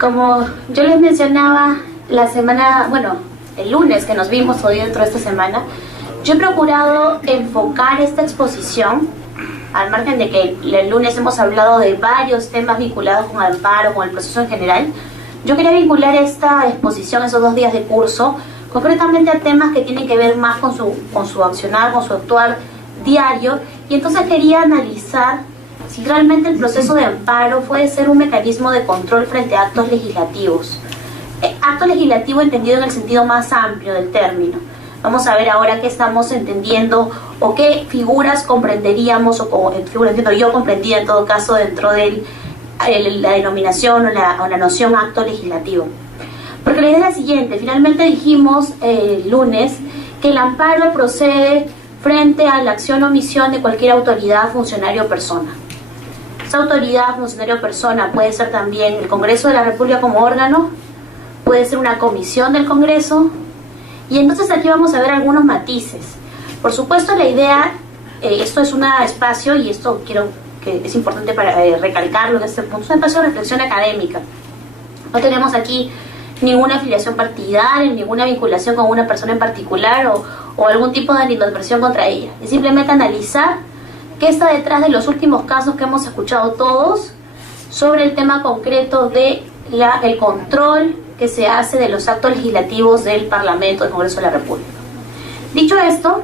Como yo les mencionaba la semana, bueno, el lunes que nos vimos hoy dentro de esta semana, yo he procurado enfocar esta exposición, al margen de que el lunes hemos hablado de varios temas vinculados con el amparo, con el proceso en general. Yo quería vincular esta exposición, esos 2 días de curso, concretamente a temas que tienen que ver más con su accionar, con su actuar diario, y entonces quería analizar si realmente el proceso de amparo puede ser un mecanismo de control frente a actos legislativos. Acto legislativo entendido en el sentido más amplio del término. Vamos a ver ahora qué estamos entendiendo o qué figuras comprenderíamos, o figuras entiendo yo comprendía en todo caso dentro de la denominación o la noción acto legislativo. Porque la idea es la siguiente: finalmente dijimos el lunes que el amparo procede frente a la acción o omisión de cualquier autoridad, funcionario o persona. Esa autoridad, funcionario o persona puede ser también el Congreso de la República como órgano, puede ser una comisión del Congreso, y entonces aquí vamos a ver algunos matices. Por supuesto, la idea, esto es un espacio, y esto quiero que es importante para recalcarlo en este punto, es un espacio de reflexión académica. No tenemos aquí ninguna afiliación partidaria, ninguna vinculación con una persona en particular o algún tipo de animadversión contra ella. Es simplemente analizar qué está detrás de los últimos casos que hemos escuchado todos sobre el tema concreto de el control que se hace de los actos legislativos del Parlamento, del Congreso de la República. Dicho esto,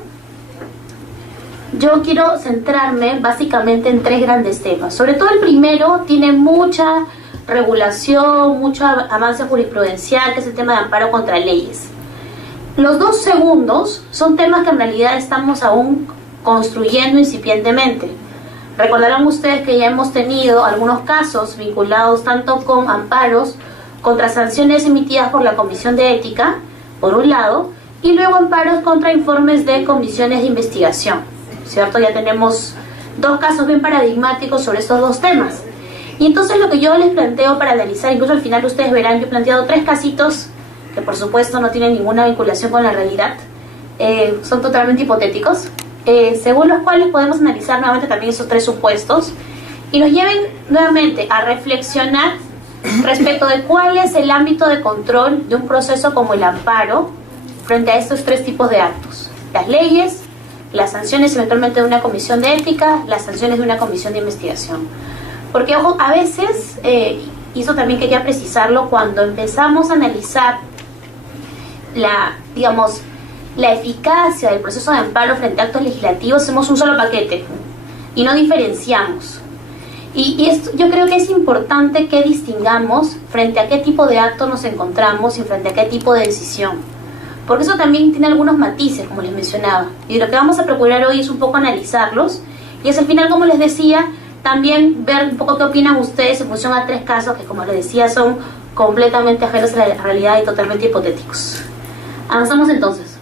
yo quiero centrarme básicamente en 3 grandes temas. Sobre todo el primero tiene mucha regulación, mucho avance jurisprudencial, que es el tema de amparo contra leyes. Los 2 segundos son temas que en realidad estamos aún construyendo incipientemente. Recordarán ustedes que ya hemos tenido algunos casos vinculados tanto con amparos contra sanciones emitidas por la Comisión de Ética, por un lado, y luego amparos contra informes de comisiones de investigación, ¿cierto? Ya tenemos 2 casos bien paradigmáticos sobre estos 2 temas. Y entonces lo que yo les planteo para analizar, incluso al final ustedes verán que he planteado 3 casitos que por supuesto no tienen ninguna vinculación con la realidad, son totalmente hipotéticos, según los cuales podemos analizar nuevamente también esos 3 supuestos y nos lleven nuevamente a reflexionar respecto de cuál es el ámbito de control de un proceso como el amparo frente a estos 3 tipos de actos: las leyes, las sanciones eventualmente de una comisión de ética, las sanciones de una comisión de investigación. Porque, ojo, a veces, y eso también quería precisarlo, cuando empezamos a analizar la eficacia del proceso de amparo frente a actos legislativos, hacemos un solo paquete y no diferenciamos. Y esto, yo creo que es importante que distingamos frente a qué tipo de acto nos encontramos y frente a qué tipo de decisión. Porque eso también tiene algunos matices, como les mencionaba. Y lo que vamos a procurar hoy es un poco analizarlos. Y es al final, como les decía, también ver un poco qué opinan ustedes en función a 3 casos que, como les decía, son completamente ajenos a la realidad y totalmente hipotéticos. Avanzamos entonces.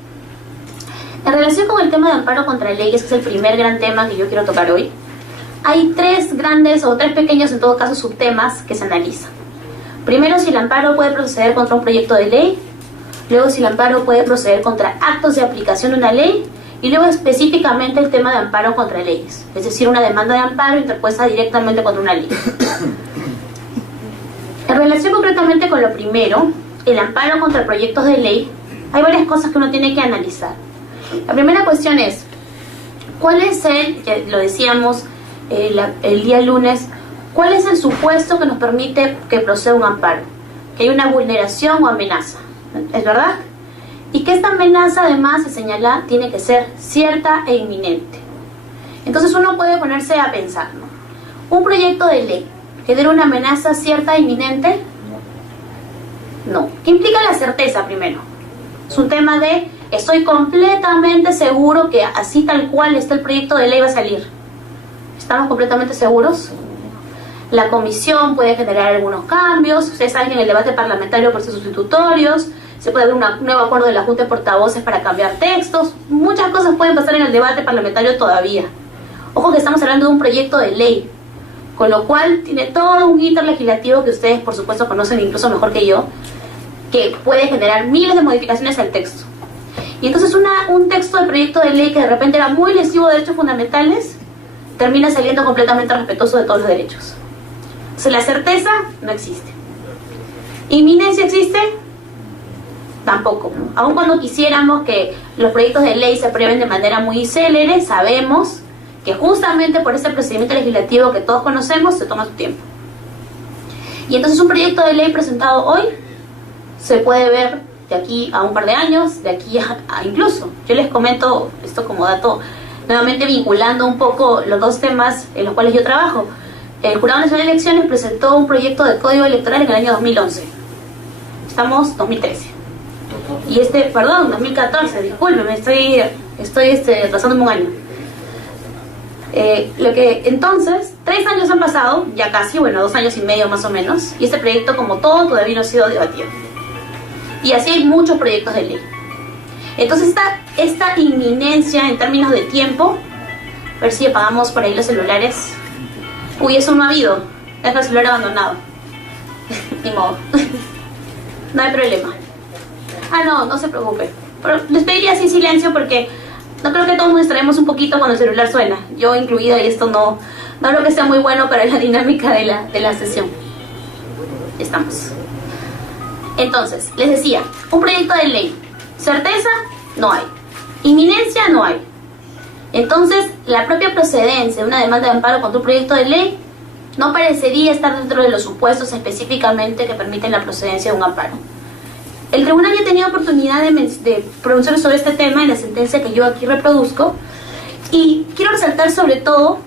En relación con el tema de amparo contra leyes, que es el primer gran tema que yo quiero tocar hoy, hay 3 grandes o 3 pequeños, en todo caso, subtemas que se analizan. Primero, si el amparo puede proceder contra un proyecto de ley. Luego, si el amparo puede proceder contra actos de aplicación de una ley. Y luego específicamente el tema de amparo contra leyes, es decir, una demanda de amparo interpuesta directamente contra una ley. En relación concretamente con lo primero, el amparo contra proyectos de ley, hay varias cosas que uno tiene que analizar. La primera cuestión es, ¿cuál es que lo decíamos el día lunes, cuál es el supuesto que nos permite que proceda un amparo? Que hay una vulneración o amenaza, ¿es verdad? Y que esta amenaza, además, se señala, tiene que ser cierta e inminente. Entonces uno puede ponerse a pensar, ¿no? ¿Un proyecto de ley genera una amenaza cierta e inminente? No. ¿Qué implica la certeza primero? Es un tema de, estoy completamente seguro que así tal cual está el proyecto de ley va a salir. ¿Estamos completamente seguros? La comisión puede generar algunos cambios. Ustedes saben que en el debate parlamentario por ser sustitutorios, se puede haber un nuevo acuerdo de la Junta de Portavoces para cambiar textos. Muchas cosas pueden pasar en el debate parlamentario todavía. Ojo que estamos hablando de un proyecto de ley, con lo cual tiene todo un hito legislativo que ustedes por supuesto conocen incluso mejor que yo, que puede generar miles de modificaciones al texto. Y entonces un texto de proyecto de ley que de repente era muy lesivo de derechos fundamentales, termina saliendo completamente respetuoso de todos los derechos. Entonces la certeza no existe. ¿Inminencia existe? Tampoco. Aun cuando quisiéramos que los proyectos de ley se aprueben de manera muy célere, sabemos que justamente por este procedimiento legislativo que todos conocemos, se toma su tiempo. Y entonces un proyecto de ley presentado hoy se puede ver de aquí a un par de años, de aquí a incluso. Yo les comento esto como dato, nuevamente vinculando un poco los dos temas en los cuales yo trabajo. El Jurado Nacional de Elecciones presentó un proyecto de código electoral en el año 2011. Estamos 2013. Y 2014, discúlpeme, estoy atrasándome un año. Lo que entonces, 3 años han pasado, ya casi, 2 años y medio más o menos, y este proyecto, como todo, todavía no ha sido debatido. Y así hay muchos proyectos de ley. Entonces esta inminencia en términos de tiempo, a ver si apagamos por ahí los celulares. Uy, eso no ha habido, deja el celular abandonado. Ni modo. No hay problema. No se preocupe. Pero les pediría así silencio porque no creo que todos nos distraemos un poquito cuando el celular suena. Yo incluida, y esto no creo que sea muy bueno para la dinámica de la sesión. Estamos. Entonces, les decía, un proyecto de ley. ¿Certeza? No hay. Inminencia no hay. Entonces, la propia procedencia de una demanda de amparo contra un proyecto de ley no parecería estar dentro de los supuestos específicamente que permiten la procedencia de un amparo. El tribunal ya ha tenido oportunidad de pronunciar sobre este tema en la sentencia que yo aquí reproduzco, y quiero resaltar sobre todo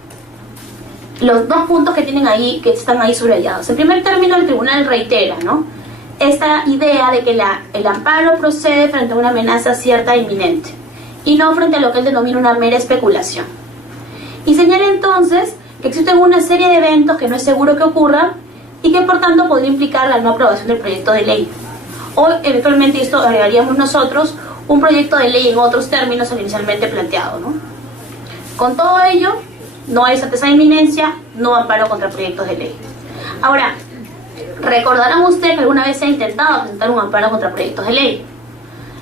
los 2 puntos que están ahí subrayados. En primer término, el tribunal reitera, ¿no?, esta idea de que el amparo procede frente a una amenaza cierta e inminente y no frente a lo que él denomina una mera especulación. Y señala entonces que existen una serie de eventos que no es seguro que ocurran y que por tanto podría implicar la no aprobación del proyecto de ley. O eventualmente, esto agregaríamos nosotros, un proyecto de ley en otros términos al inicialmente planteado, ¿no? Con todo ello, no hay certeza de inminencia, no amparo contra proyectos de ley. Ahora, recordarán ustedes que alguna vez se ha intentado presentar un amparo contra proyectos de ley.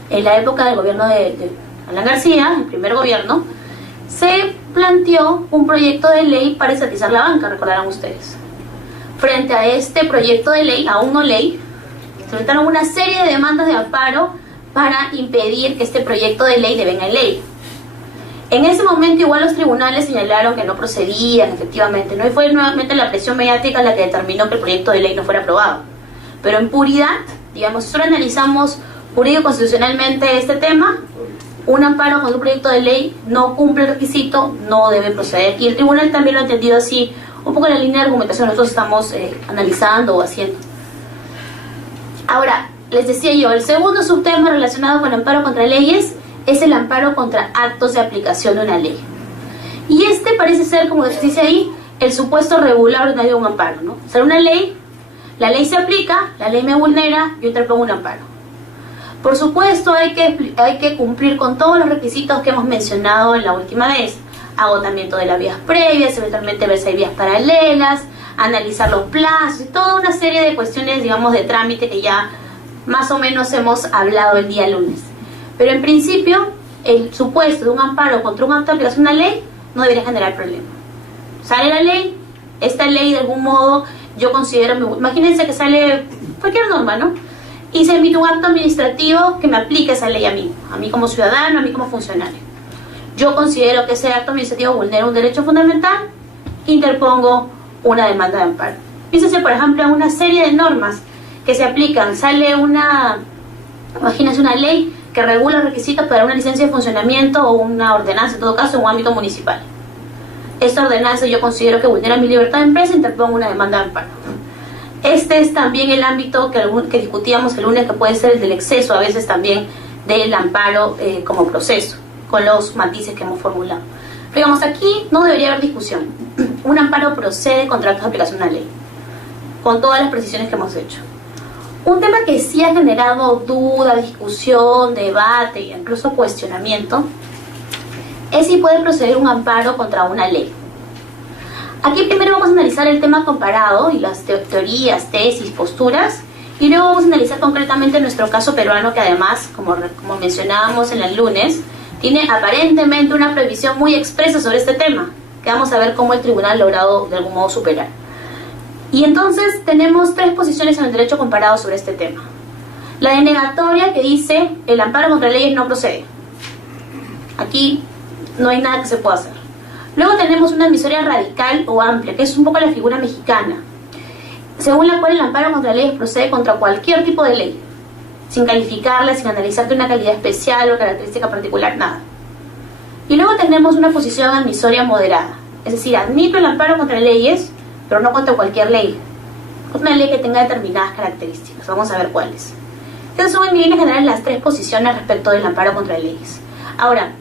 En la época del gobierno de Alan García, el primer gobierno, se planteó un proyecto de ley para estatizar la banca, recordarán ustedes. Frente a este proyecto de ley, aún no ley, se presentaron una serie de demandas de amparo para impedir que este proyecto de ley devenga en ley. En ese momento igual los tribunales señalaron que no procedían, efectivamente, ¿no? Y fue nuevamente la presión mediática la que determinó que el proyecto de ley no fuera aprobado. Pero en puridad, digamos, si solo analizamos jurídico-constitucionalmente este tema, un amparo con un proyecto de ley no cumple el requisito, no debe proceder. Y el tribunal también lo ha entendido así, un poco en la línea de argumentación nosotros estamos analizando o haciendo. Ahora, les decía yo, el segundo subtema relacionado con el amparo contra leyes es el amparo contra actos de aplicación de una ley. Y este parece ser, como dice ahí, el supuesto regular ordinario de un amparo, ¿no? O sea, una ley, la ley se aplica, la ley me vulnera, yo interpongo un amparo. Por supuesto, hay que cumplir con todos los requisitos que hemos mencionado en la última vez. Agotamiento de las vías previas, eventualmente ver si hay vías paralelas, analizar los plazos y toda una serie de cuestiones, digamos, de trámite que ya más o menos hemos hablado el día lunes. Pero en principio, el supuesto de un amparo contra un acto de aplicación de una ley no debería generar problema. Sale la ley, esta ley de algún modo yo considero, imagínense que sale cualquier norma, ¿no? Y se emite un acto administrativo que me aplique esa ley a mí como ciudadano, a mí como funcionario. Yo considero que ese acto administrativo vulnera un derecho fundamental, interpongo una demanda de amparo. Fíjense, por ejemplo, en una serie de normas que se aplican, sale imagínense una ley que regula los requisitos para una licencia de funcionamiento o una ordenanza, en todo caso, en un ámbito municipal. Esta ordenanza yo considero que vulnera mi libertad de empresa, interpongo una demanda de amparo. Este es también el ámbito que discutíamos el lunes, que puede ser el del exceso, a veces también del amparo como proceso, con los matices que hemos formulado. Pero digamos, aquí no debería haber discusión. Un amparo procede contra actos de aplicación de una ley, con todas las precisiones que hemos hecho. Un tema que sí ha generado duda, discusión, debate e incluso cuestionamiento es si puede proceder un amparo contra una ley. Aquí primero vamos a analizar el tema comparado y las teorías, tesis, posturas, y luego vamos a analizar concretamente nuestro caso peruano, que además, como mencionábamos en el lunes, tiene aparentemente una prohibición muy expresa sobre este tema, que vamos a ver cómo el tribunal ha logrado de algún modo superar. Y entonces tenemos tres posiciones en el derecho comparado sobre este tema. La denegatoria, que dice el amparo contra leyes no procede. Aquí no hay nada que se pueda hacer. Luego tenemos una admisoria radical o amplia, que es un poco la figura mexicana, según la cual el amparo contra leyes procede contra cualquier tipo de ley, sin calificarla, sin analizar de una calidad especial o característica particular, nada. Y luego tenemos una posición admisoria moderada, es decir, admito el amparo contra leyes, pero no contra cualquier ley, una ley que tenga determinadas características. Vamos a ver cuáles. Estas son en líneas generales las tres posiciones respecto del amparo contra leyes. Ahora,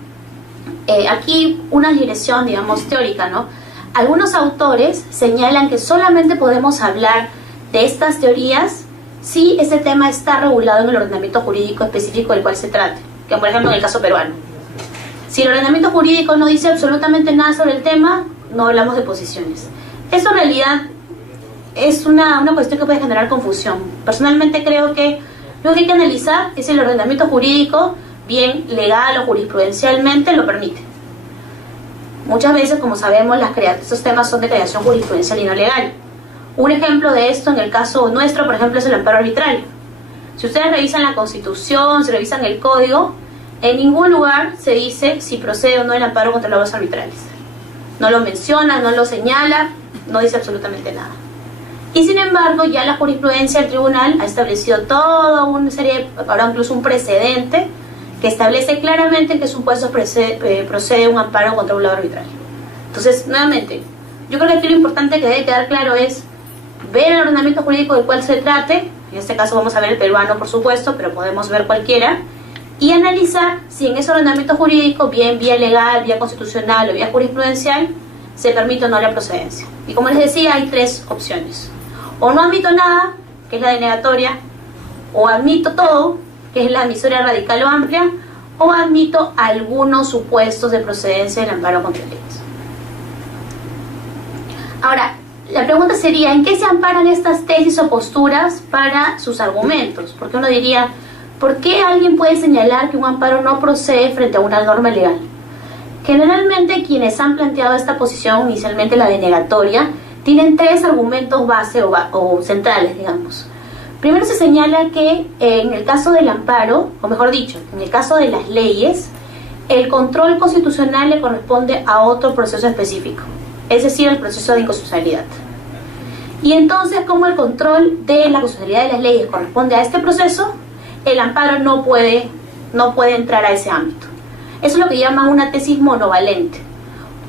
aquí una dirección, digamos, teórica, ¿no? Algunos autores señalan que solamente podemos hablar de estas teorías si ese tema está regulado en el ordenamiento jurídico específico del cual se trate, que por ejemplo en el caso peruano. Si el ordenamiento jurídico no dice absolutamente nada sobre el tema, no hablamos de posiciones. Eso en realidad es una cuestión que puede generar confusión. Personalmente creo que lo que hay que analizar es si el ordenamiento jurídico, bien legal o jurisprudencialmente, lo permite. Muchas veces, como sabemos, estos temas son de creación jurisprudencial y no legal. Un ejemplo de esto en el caso nuestro, por ejemplo, es el amparo arbitrario. Si ustedes revisan la Constitución, si revisan el Código, en ningún lugar se dice si procede o no el amparo contra las obras arbitrales. No lo menciona, no lo señala, no dice absolutamente nada. Y sin embargo, ya la jurisprudencia del tribunal ha establecido toda una serie, ahora incluso un precedente, que establece claramente en qué supuestos procede un amparo contra un laudo arbitral. Entonces, nuevamente, yo creo que aquí lo importante que debe quedar claro es ver el ordenamiento jurídico del cual se trate, en este caso vamos a ver el peruano por supuesto, pero podemos ver cualquiera, y analizar si en ese ordenamiento jurídico, bien vía legal, vía constitucional o vía jurisprudencial, se permite o no la procedencia. Y como les decía, hay tres opciones. O no admito nada, que es la denegatoria, o admito todo, que es la admisoria radical o amplia, o admito algunos supuestos de procedencia del amparo contra leyes. Ahora, la pregunta sería, ¿en qué se amparan estas tesis o posturas para sus argumentos? Porque uno diría, ¿por qué alguien puede señalar que un amparo no procede frente a una norma legal? Generalmente quienes han planteado esta posición, inicialmente la denegatoria, tienen tres argumentos base o centrales, digamos. Primero se señala que en el caso del amparo, o mejor dicho, en el caso de las leyes, el control constitucional le corresponde a otro proceso específico, es decir, el proceso de inconstitucionalidad. Y entonces, como el control de la constitucionalidad de las leyes corresponde a este proceso, el amparo no puede entrar a ese ámbito. Eso es lo que llaman una tesis monovalente.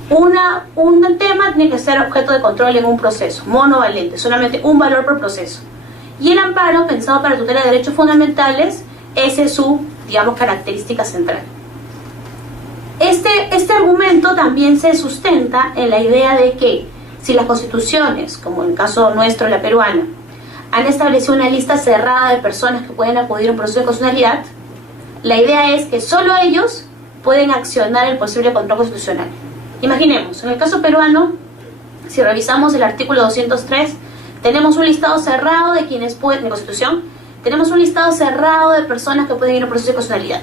Un tema tiene que ser objeto de control en un proceso, monovalente, solamente un valor por proceso. Y el amparo, pensado para tutela de derechos fundamentales, esa es su, digamos, característica central. Este argumento también se sustenta en la idea de que si las constituciones, como en el caso nuestro, la peruana, han establecido una lista cerrada de personas que pueden acudir a un proceso de constitucionalidad, la idea es que solo ellos pueden accionar el posible control constitucional. Imaginemos, en el caso peruano, si revisamos el artículo 203, tenemos un listado cerrado de quienes pueden, de Constitución, tenemos un listado cerrado de personas que pueden ir a un proceso de constitucionalidad.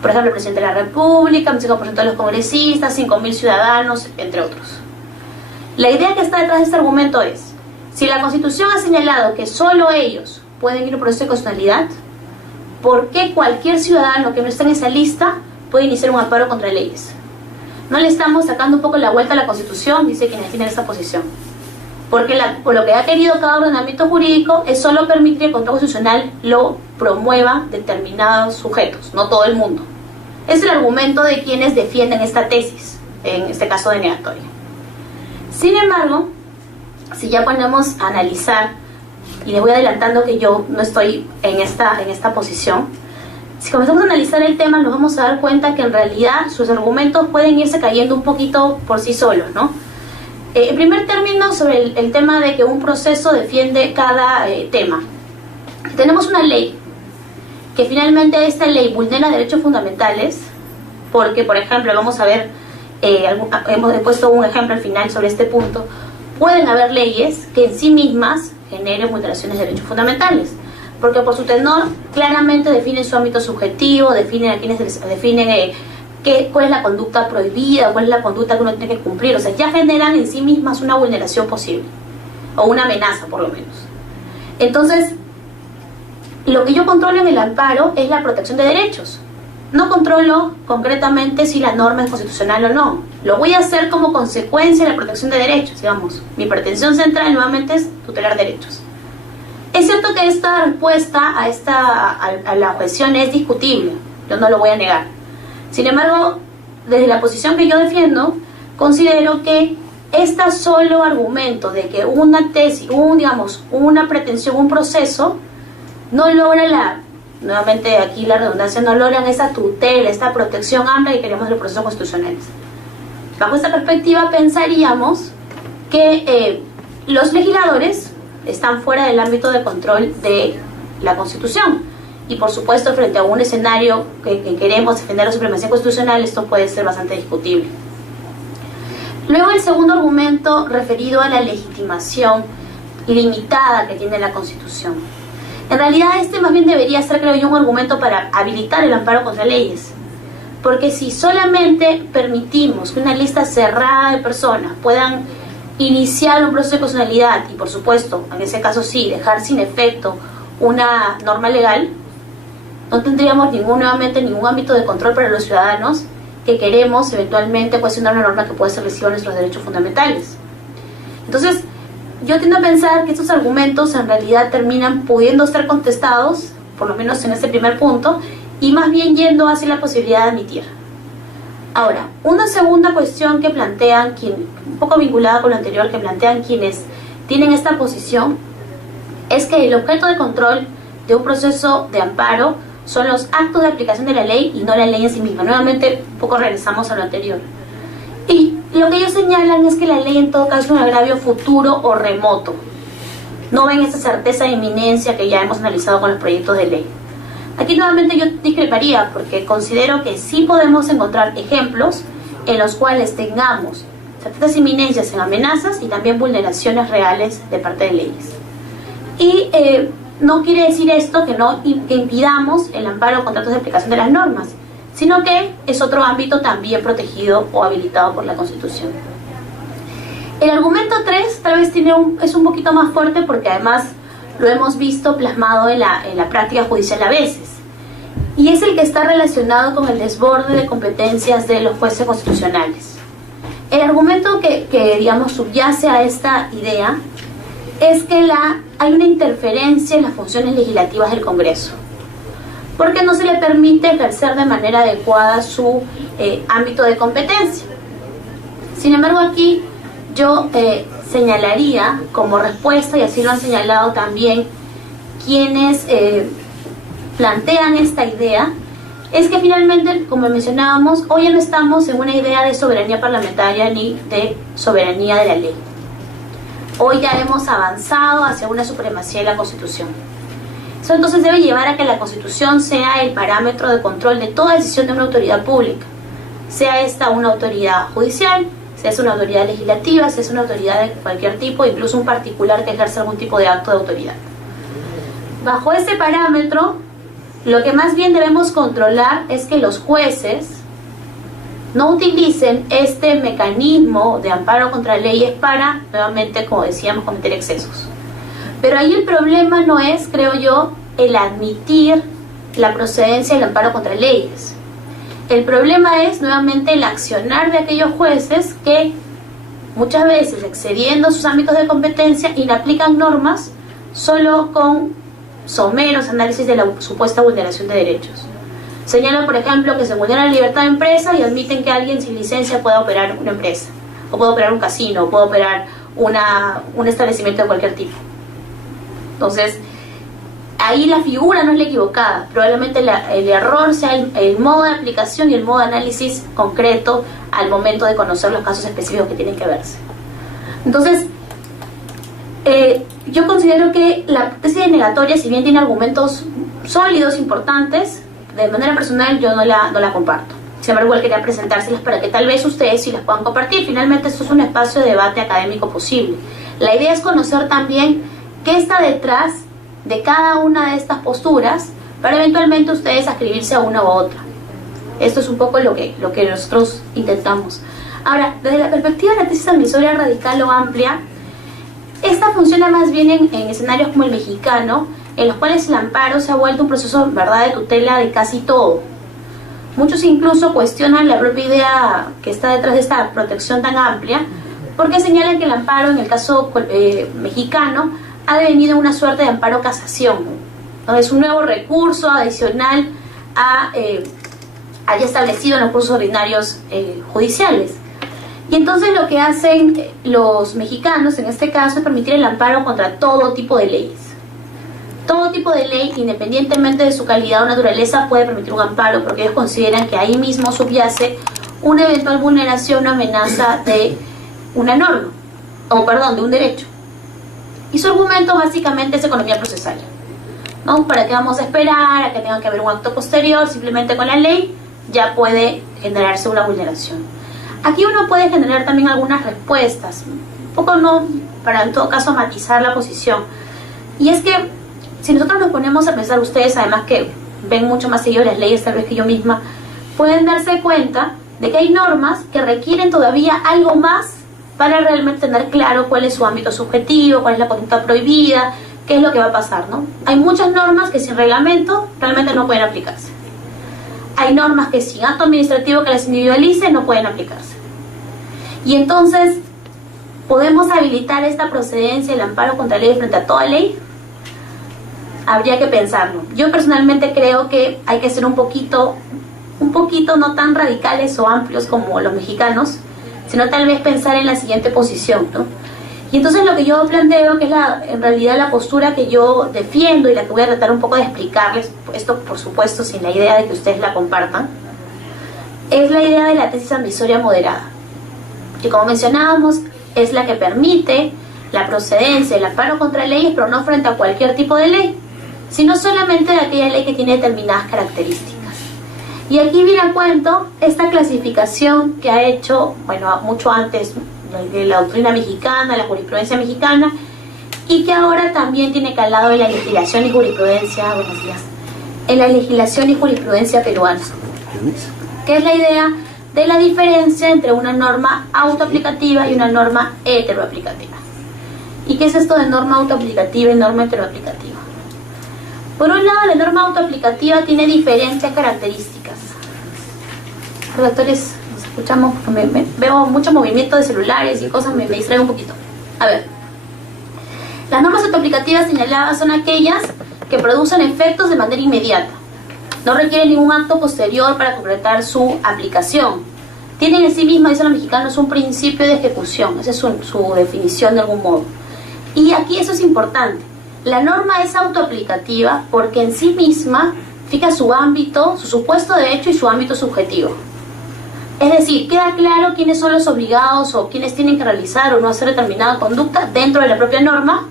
Por ejemplo, el presidente de la República, el 5% de los congresistas, 5.000 ciudadanos, entre otros. La idea que está detrás de este argumento es, si la Constitución ha señalado que solo ellos pueden ir a un proceso de constitucionalidad, ¿por qué cualquier ciudadano que no esté en esa lista puede iniciar un amparo contra leyes? No le estamos sacando un poco la vuelta a la Constitución, dice quienes tienen esta posición. Porque por lo que ha querido cada ordenamiento jurídico es solo permitir que el control constitucional lo promueva determinados sujetos, no todo el mundo. Es el argumento de quienes defienden esta tesis, en este caso denegatoria. Sin embargo, si ya ponemos a analizar, y les voy adelantando que yo no estoy en esta posición, si comenzamos a analizar el tema nos vamos a dar cuenta que en realidad sus argumentos pueden irse cayendo un poquito por sí solos, ¿no? En primer término, sobre el tema de que un proceso defiende cada tema. Tenemos una ley, que finalmente esta ley vulnera derechos fundamentales, porque, por ejemplo, vamos a ver, hemos puesto un ejemplo al final sobre este punto, pueden haber leyes que en sí mismas generen vulneraciones de derechos fundamentales, porque por su tenor claramente definen su ámbito subjetivo, definen a quienes definen cuál es la conducta prohibida, cuál es la conducta que uno tiene que cumplir, o sea, ya generan en sí mismas una vulneración posible. o una amenaza por lo menos. Entonces, lo que yo controlo en el amparo es la protección de derechos. No controlo concretamente si la norma es constitucional o no. Lo voy a hacer como consecuencia de la protección de derechos, digamos. Mi pretensión central nuevamente es tutelar derechos. Es cierto que esta respuesta a la objeción es discutible, yo no lo voy a negar. Sin embargo, desde la posición que yo defiendo, considero que este solo argumento de que una tesis, una pretensión, un proceso, no logra nuevamente aquí la redundancia, no logran esa tutela, esta protección amplia que queremos de los procesos constitucionales. Bajo esta perspectiva pensaríamos que los legisladores están fuera del ámbito de control de la Constitución. Y por supuesto, frente a un escenario que queremos defender la supremacía constitucional, esto puede ser bastante discutible. Luego, el segundo argumento referido a la legitimación limitada que tiene la Constitución. En realidad, este más bien debería ser, creo yo, un argumento para habilitar el amparo contra leyes. Porque si solamente permitimos que una lista cerrada de personas puedan iniciar un proceso de constitucionalidad y, por supuesto, en ese caso sí, dejar sin efecto una norma legal, no tendríamos nuevamente ningún ámbito de control para los ciudadanos que queremos eventualmente cuestionar una norma que puede ser lesiva de nuestros derechos fundamentales. Entonces, yo tiendo a pensar que estos argumentos en realidad terminan pudiendo ser contestados, por lo menos en este primer punto, y más bien yendo hacia la posibilidad de admitir. Ahora, una segunda cuestión que plantean, un poco vinculada con lo anterior, que plantean quienes tienen esta posición, es que el objeto de control de un proceso de amparo son los actos de aplicación de la ley y no la ley en sí misma. Nuevamente, un poco regresamos a lo anterior. Y lo que ellos señalan es que la ley en todo caso es un agravio futuro o remoto. No ven esa certeza de inminencia que ya hemos analizado con los proyectos de ley. Aquí nuevamente yo discreparía porque considero que sí podemos encontrar ejemplos en los cuales tengamos certezas de inminencias en amenazas y también vulneraciones reales de parte de leyes. Y no quiere decir esto que impidamos el amparo o contratos de aplicación de las normas, sino que es otro ámbito también protegido o habilitado por la Constitución. El argumento 3 tal vez es un poquito más fuerte porque además lo hemos visto plasmado en la práctica judicial a veces, y es el que está relacionado con el desborde de competencias de los jueces constitucionales. El argumento que digamos, subyace a esta idea es que hay una interferencia en las funciones legislativas del Congreso, porque no se le permite ejercer de manera adecuada su ámbito de competencia. Sin embargo, aquí yo señalaría como respuesta, y así lo han señalado también quienes plantean esta idea, es que finalmente, como mencionábamos, hoy ya no estamos en una idea de soberanía parlamentaria ni de soberanía de la ley. Hoy ya hemos avanzado hacia una supremacía de la Constitución. Eso entonces debe llevar a que la Constitución sea el parámetro de control de toda decisión de una autoridad pública, sea esta una autoridad judicial, sea es una autoridad legislativa, sea es una autoridad de cualquier tipo, incluso un particular que ejerce algún tipo de acto de autoridad. Bajo ese parámetro, lo que más bien debemos controlar es que los jueces no utilicen este mecanismo de amparo contra leyes para, nuevamente, como decíamos, cometer excesos. Pero ahí el problema no es, creo yo, el admitir la procedencia del amparo contra leyes. El problema es, nuevamente, el accionar de aquellos jueces que muchas veces, excediendo sus ámbitos de competencia, inaplican normas solo con someros análisis de la supuesta vulneración de derechos. Señalan, por ejemplo, que se vulnera la libertad de empresa y admiten que alguien sin licencia pueda operar una empresa, o pueda operar un casino, o pueda operar un establecimiento de cualquier tipo. Entonces, ahí la figura no es la equivocada, probablemente el error sea el modo de aplicación y el modo de análisis concreto al momento de conocer los casos específicos que tienen que verse. Entonces, yo considero que la tesis denegatoria, si bien tiene argumentos sólidos, importantes, de manera personal yo no la comparto. Sin embargo, igual quería presentárselas para que tal vez ustedes sí las puedan compartir. Finalmente, esto es un espacio de debate académico posible. La idea es conocer también qué está detrás de cada una de estas posturas para eventualmente ustedes ascribirse a una u otra. Esto es un poco lo que nosotros intentamos. Ahora, desde la perspectiva de la tesis admisoria radical o amplia, Esta funciona más bien en escenarios como el mexicano, en los cuales el amparo se ha vuelto un proceso, ¿verdad?, de tutela de casi todo. Muchos incluso cuestionan la propia idea que está detrás de esta protección tan amplia, porque señalan que el amparo, en el caso mexicano, ha devenido una suerte de amparo casación, ¿no? Es un nuevo recurso adicional a ya establecido en los cursos ordinarios judiciales. Y entonces lo que hacen los mexicanos en este caso es permitir el amparo contra todo tipo de leyes. Todo tipo de ley, independientemente de su calidad o naturaleza, puede permitir un amparo, porque ellos consideran que ahí mismo subyace una eventual vulneración o amenaza de una norma, o perdón, de un derecho. Y su argumento básicamente es economía procesal, ¿no? ¿Para qué vamos a esperar a que tenga que haber un acto posterior? Simplemente con la ley ya puede generarse una vulneración. Aquí uno puede generar también algunas respuestas, un poco no, para en todo caso matizar la posición. Y es que si nosotros nos ponemos a pensar, ustedes además que ven mucho más seguido las leyes tal vez que yo misma, pueden darse cuenta de que hay normas que requieren todavía algo más para realmente tener claro cuál es su ámbito subjetivo, cuál es la conducta prohibida, qué es lo que va a pasar, ¿no? Hay muchas normas que sin reglamento realmente no pueden aplicarse. Hay normas que sin acto administrativo que las individualice no pueden aplicarse. Y entonces, ¿podemos habilitar esta procedencia, el amparo contra ley frente a toda ley? Habría que pensarlo. Yo personalmente creo que hay que ser un poquito no tan radicales o amplios como los mexicanos, sino tal vez pensar en la siguiente posición, ¿no? Y entonces lo que yo planteo, que es en realidad la postura que yo defiendo y la que voy a tratar un poco de explicarles, esto por supuesto sin la idea de que ustedes la compartan, es la idea de la tesis admisoria moderada, que como mencionábamos es la que permite la procedencia, el amparo contra leyes, pero no frente a cualquier tipo de ley, sino solamente de aquella ley que tiene determinadas características. Y aquí viene a cuento esta clasificación que ha hecho, bueno, mucho antes de la doctrina mexicana, la jurisprudencia mexicana, y que ahora también tiene calado en la legislación y jurisprudencia, buenos días, en la legislación y jurisprudencia peruana, que es la idea de la diferencia entre una norma autoaplicativa y una norma heteroaplicativa. ¿Y qué es esto de norma autoaplicativa y norma heteroaplicativa? Por un lado, la norma autoaplicativa tiene diferentes características. Redactores, nos escuchamos, veo mucho movimiento de celulares y cosas, me distrae un poquito. A ver, las normas autoaplicativas señaladas son aquellas que producen efectos de manera inmediata. No requieren ningún acto posterior para concretar su aplicación. Tienen en sí mismas, dicen los mexicanos, un principio de ejecución. Esa es su definición de algún modo. Y aquí eso es importante. La norma es autoaplicativa porque en sí misma fija su ámbito, su supuesto de hecho y su ámbito subjetivo. Es decir, queda claro quiénes son los obligados o quiénes tienen que realizar o no hacer determinada conducta dentro de la propia norma,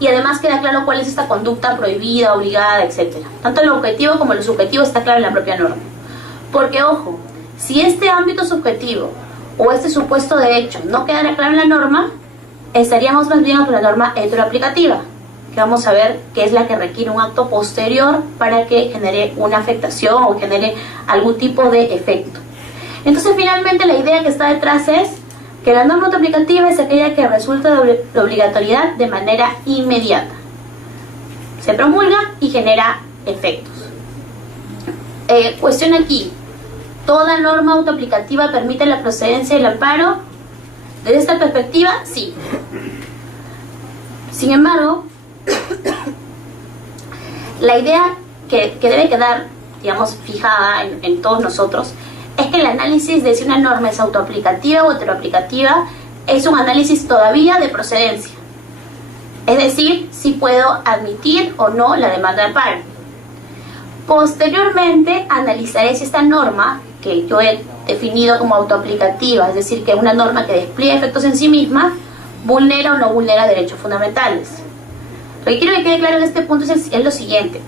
y además queda claro cuál es esta conducta prohibida, obligada, etc. Tanto lo objetivo como lo subjetivo está claro en la propia norma. Porque, ojo, si este ámbito subjetivo o este supuesto de hecho no quedara claro en la norma, estaríamos más bien ante la norma heteroaplicativa, que vamos a ver que es la que requiere un acto posterior para que genere una afectación o genere algún tipo de efecto. Entonces, finalmente, la idea que está detrás es que la norma autoaplicativa es aquella que resulta de obligatoriedad de manera inmediata. Se promulga y genera efectos. Cuestión aquí, ¿toda norma autoaplicativa permite la procedencia y el amparo? Desde esta perspectiva, sí. Sin embargo, la idea que debe quedar, digamos, fijada en todos nosotros es que el análisis de si una norma es autoaplicativa o heteroaplicativa es un análisis todavía de procedencia. Es decir, si puedo admitir o no la demanda de amparo. Posteriormente analizaré si esta norma, que yo he definido como autoaplicativa, es decir, que es una norma que despliega efectos en sí misma, vulnera o no vulnera derechos fundamentales. Lo que quiero que quede claro en este punto es lo siguiente.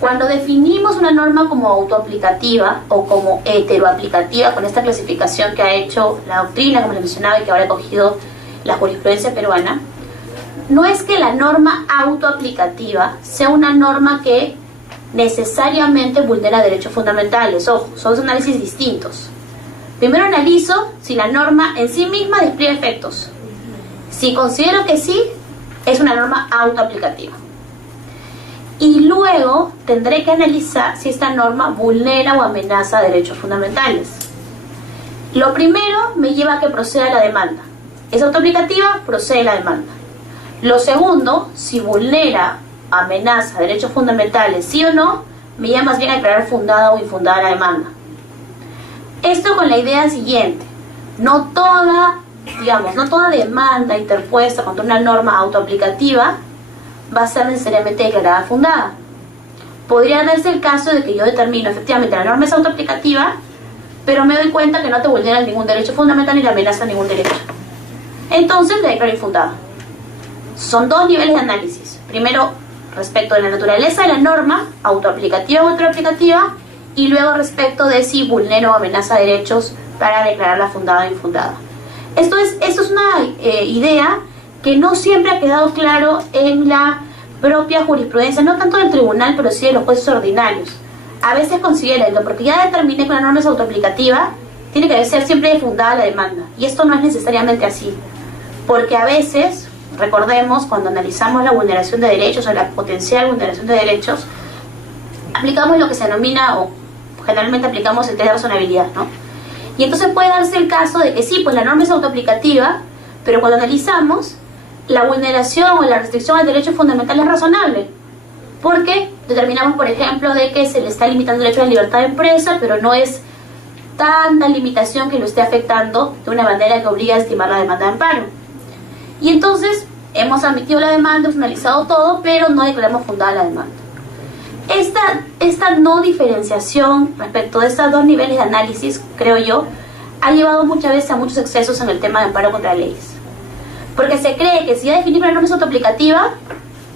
Cuando definimos una norma como autoaplicativa o como heteroaplicativa, con esta clasificación que ha hecho la doctrina, como les mencionaba, y que ahora ha cogido la jurisprudencia peruana, no es que la norma autoaplicativa sea una norma que necesariamente vulnera derechos fundamentales. Ojo, son dos análisis distintos. Primero analizo si la norma en sí misma despliega efectos. Si considero que sí, es una norma autoaplicativa. Y luego tendré que analizar si esta norma vulnera o amenaza derechos fundamentales. Lo primero me lleva a que proceda la demanda. Es autoaplicativa, procede la demanda. Lo segundo, si vulnera, amenaza derechos fundamentales, sí o no, me lleva más bien a declarar fundada o infundada la demanda. Esto con la idea siguiente: no toda demanda interpuesta contra una norma autoaplicativa va a ser necesariamente declarada fundada. Podría darse el caso de que yo determino efectivamente la norma es autoaplicativa, pero me doy cuenta que no te vulnera ningún derecho fundamental ni la amenaza ningún derecho. Entonces la declaro infundada. Son dos niveles de análisis. Primero, respecto de la naturaleza de la norma, autoaplicativa o autoaplicativa, y luego respecto de si vulnera o amenaza derechos para declararla fundada o infundada. Esto es una idea que no siempre ha quedado claro en la propia jurisprudencia, no tanto del tribunal, pero sí de los jueces ordinarios. A veces consideran que porque ya determiné que la norma es autoaplicativa, tiene que ser siempre fundada la demanda. Y esto no es necesariamente así. Porque a veces, recordemos, cuando analizamos la vulneración de derechos o la potencial vulneración de derechos, aplicamos lo que se denomina, o generalmente aplicamos el test de razonabilidad, ¿no? Y entonces puede darse el caso de que sí, pues la norma es autoaplicativa, pero cuando analizamos, la vulneración o la restricción al derecho fundamental es razonable. Porque determinamos, por ejemplo, de que se le está limitando el derecho a la libertad de empresa, pero no es tanta limitación que lo esté afectando de una manera que obliga a estimar la demanda de amparo. Y entonces hemos admitido la demanda, hemos analizado todo, pero no declaramos fundada la demanda. Esta no diferenciación respecto de estos dos niveles de análisis, creo yo, ha llevado muchas veces a muchos excesos en el tema de amparo contra leyes. Porque se cree que si ya definir una norma es autoaplicativa,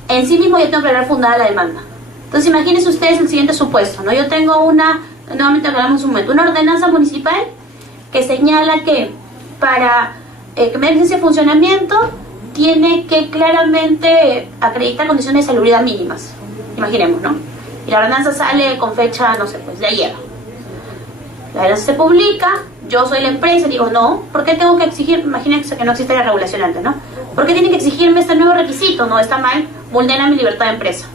en sí mismo ya tengo que declarar fundada la demanda. Entonces imagínense ustedes el siguiente supuesto, ¿no? Yo tengo nuevamente hablamos un momento, una ordenanza municipal que señala que para que me dé licencia de funcionamiento tiene que claramente acreditar condiciones de salubridad mínimas. Imaginemos, ¿no? Y la ordenanza sale con fecha, no sé, pues de ayer. La ordenanza se publica, yo soy la empresa y digo, no, ¿por qué tengo que exigir? Imagínense que no existe la regulación antes, ¿no? ¿Por qué tienen que exigirme este nuevo requisito? No, está mal, vulnera mi libertad de empresa.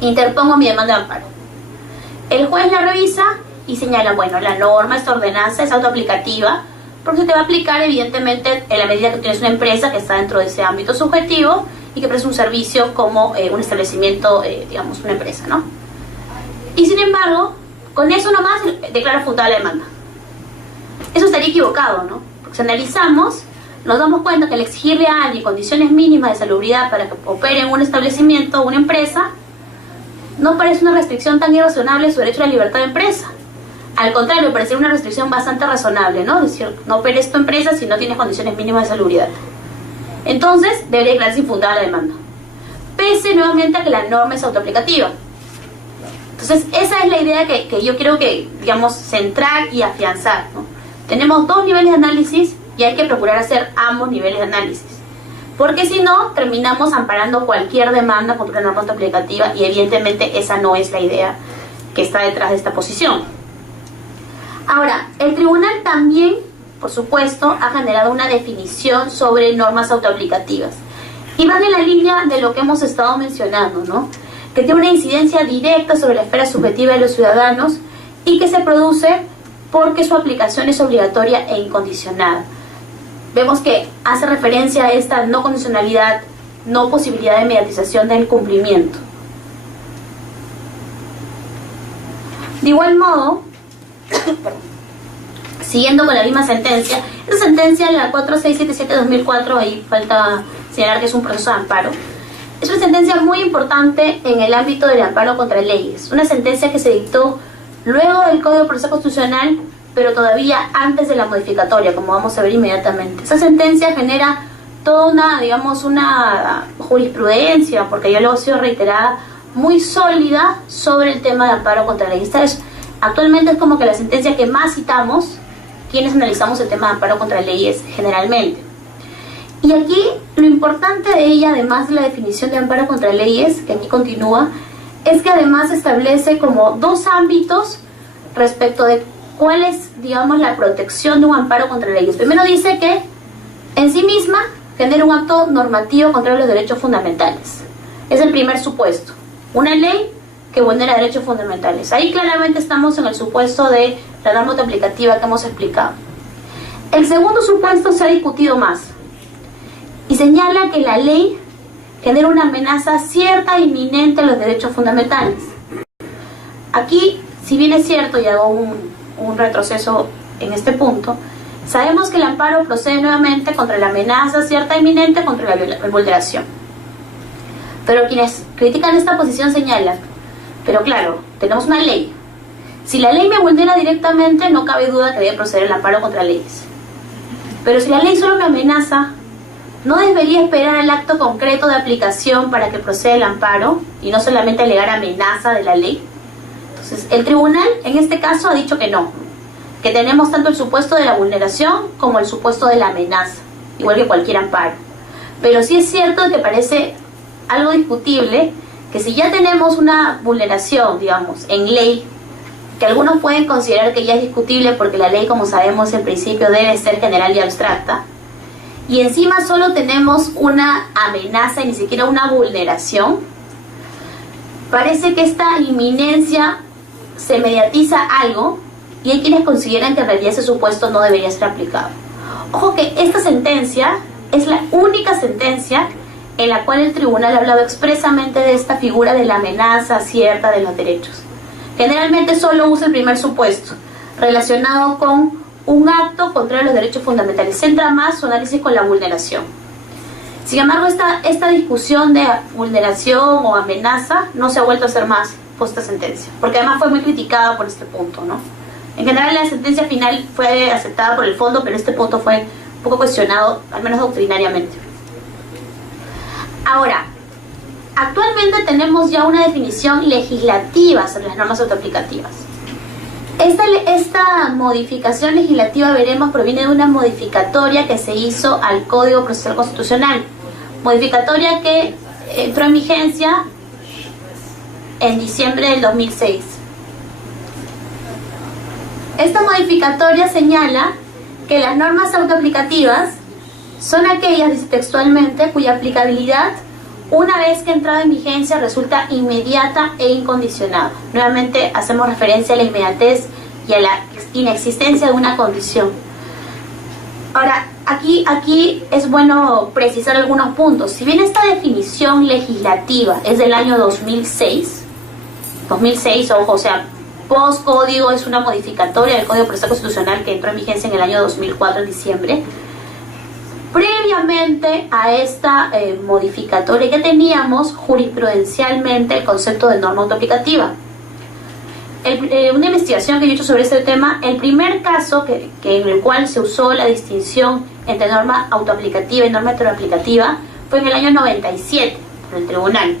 Interpongo mi demanda de amparo. El juez la revisa y señala, bueno, la norma, esta ordenanza es autoaplicativa, porque se te va a aplicar evidentemente en la medida que tienes una empresa que está dentro de ese ámbito subjetivo y que presta un servicio como un establecimiento, digamos, una empresa, ¿no? Y sin embargo, con eso nomás declara fundada la demanda. Eso estaría equivocado, ¿no? Porque si analizamos, nos damos cuenta que al exigirle a alguien condiciones mínimas de salubridad para que opere en un establecimiento o una empresa, no parece una restricción tan irrazonable su derecho a la libertad de empresa. Al contrario, parece una restricción bastante razonable, ¿no? Es decir, no operes tu empresa si no tienes condiciones mínimas de salubridad. Entonces, debería declararse infundada la demanda. Pese nuevamente a que la norma es autoaplicativa. Entonces, esa es la idea que yo quiero que, digamos, centrar y afianzar, ¿no? Tenemos dos niveles de análisis y hay que procurar hacer ambos niveles de análisis. Porque si no, terminamos amparando cualquier demanda contra una norma autoaplicativa y evidentemente esa no es la idea que está detrás de esta posición. Ahora, el tribunal también, por supuesto, ha generado una definición sobre normas autoaplicativas. Y van en la línea de lo que hemos estado mencionando, ¿no? Que tiene una incidencia directa sobre la esfera subjetiva de los ciudadanos y que se produce porque su aplicación es obligatoria e incondicionada. Vemos que hace referencia a esta no condicionalidad, no posibilidad de mediatización del cumplimiento. De igual modo, siguiendo con la misma sentencia, esta sentencia, la 4677-2004, ahí falta señalar que es un proceso de amparo, es una sentencia muy importante en el ámbito del amparo contra leyes, una sentencia que se dictó luego del Código de Proceso Constitucional, pero todavía antes de la modificatoria, como vamos a ver inmediatamente. Esa sentencia genera toda una, digamos, una jurisprudencia, porque ya luego ha sido reiterada, muy sólida sobre el tema de amparo contra leyes. Actualmente es como que la sentencia que más citamos quienes analizamos el tema de amparo contra leyes generalmente. Y aquí lo importante de ella, además de la definición de amparo contra leyes, que aquí continúa, es que además establece como dos ámbitos respecto de cuál es, digamos, la protección de un amparo contra leyes. Primero dice que en sí misma genera un acto normativo contra los derechos fundamentales. Es el primer supuesto. Una ley que vulnera derechos fundamentales. Ahí claramente estamos en el supuesto de la norma autoaplicativa que hemos explicado. El segundo supuesto se ha discutido más y señala que la ley genera una amenaza cierta e inminente a los derechos fundamentales. Aquí, si bien es cierto, y hago un retroceso en este punto, sabemos que el amparo procede nuevamente contra la amenaza cierta e inminente contra la vulneración. Pero quienes critican esta posición señalan, pero claro, tenemos una ley. Si la ley me vulnera directamente, no cabe duda que debe proceder el amparo contra leyes. Pero si la ley solo me amenaza, ¿no debería esperar el acto concreto de aplicación para que proceda el amparo y no solamente alegar amenaza de la ley? Entonces, el tribunal en este caso ha dicho que no, que tenemos tanto el supuesto de la vulneración como el supuesto de la amenaza, igual que cualquier amparo. Pero sí es cierto que parece algo discutible que si ya tenemos una vulneración, digamos, en ley, que algunos pueden considerar que ya es discutible porque la ley, como sabemos, en principio debe ser general y abstracta, y encima solo tenemos una amenaza y ni siquiera una vulneración, parece que esta inminencia se mediatiza algo y hay quienes consideran que en realidad ese supuesto no debería ser aplicado. Ojo que esta sentencia es la única sentencia en la cual el tribunal ha hablado expresamente de esta figura de la amenaza cierta de los derechos. Generalmente solo usa el primer supuesto, relacionado con un acto contra los derechos fundamentales. Centra más su análisis con la vulneración. Sin embargo, esta discusión de vulneración o amenaza no se ha vuelto a hacer más por esta sentencia, porque además fue muy criticada por este punto, ¿no? En general la sentencia final fue aceptada por el fondo, pero este punto fue un poco cuestionado, al menos doctrinariamente. Ahora, actualmente tenemos ya una definición legislativa sobre las normas autoaplicativas. Esta modificación legislativa, veremos, proviene de una modificatoria que se hizo al Código Procesal Constitucional. Modificatoria que entró en vigencia en diciembre del 2006. Esta modificatoria señala que las normas autoaplicativas son aquellas, dice textualmente, cuya aplicabilidad, una vez que entrada en vigencia, resulta inmediata e incondicionada. Nuevamente hacemos referencia a la inmediatez y a la inexistencia de una condición. Ahora, aquí es bueno precisar algunos puntos. Si bien esta definición legislativa es del año 2006, ojo, o sea, post-código, es una modificatoria del Código Procesal Constitucional que entró en vigencia en el año 2004, en diciembre. Previamente a esta modificatoria ya teníamos jurisprudencialmente el concepto de norma autoaplicativa. Una investigación que yo he hecho sobre este tema, el primer caso en el cual se usó la distinción entre norma autoaplicativa y norma heteroaplicativa fue en el año 97 por el tribunal,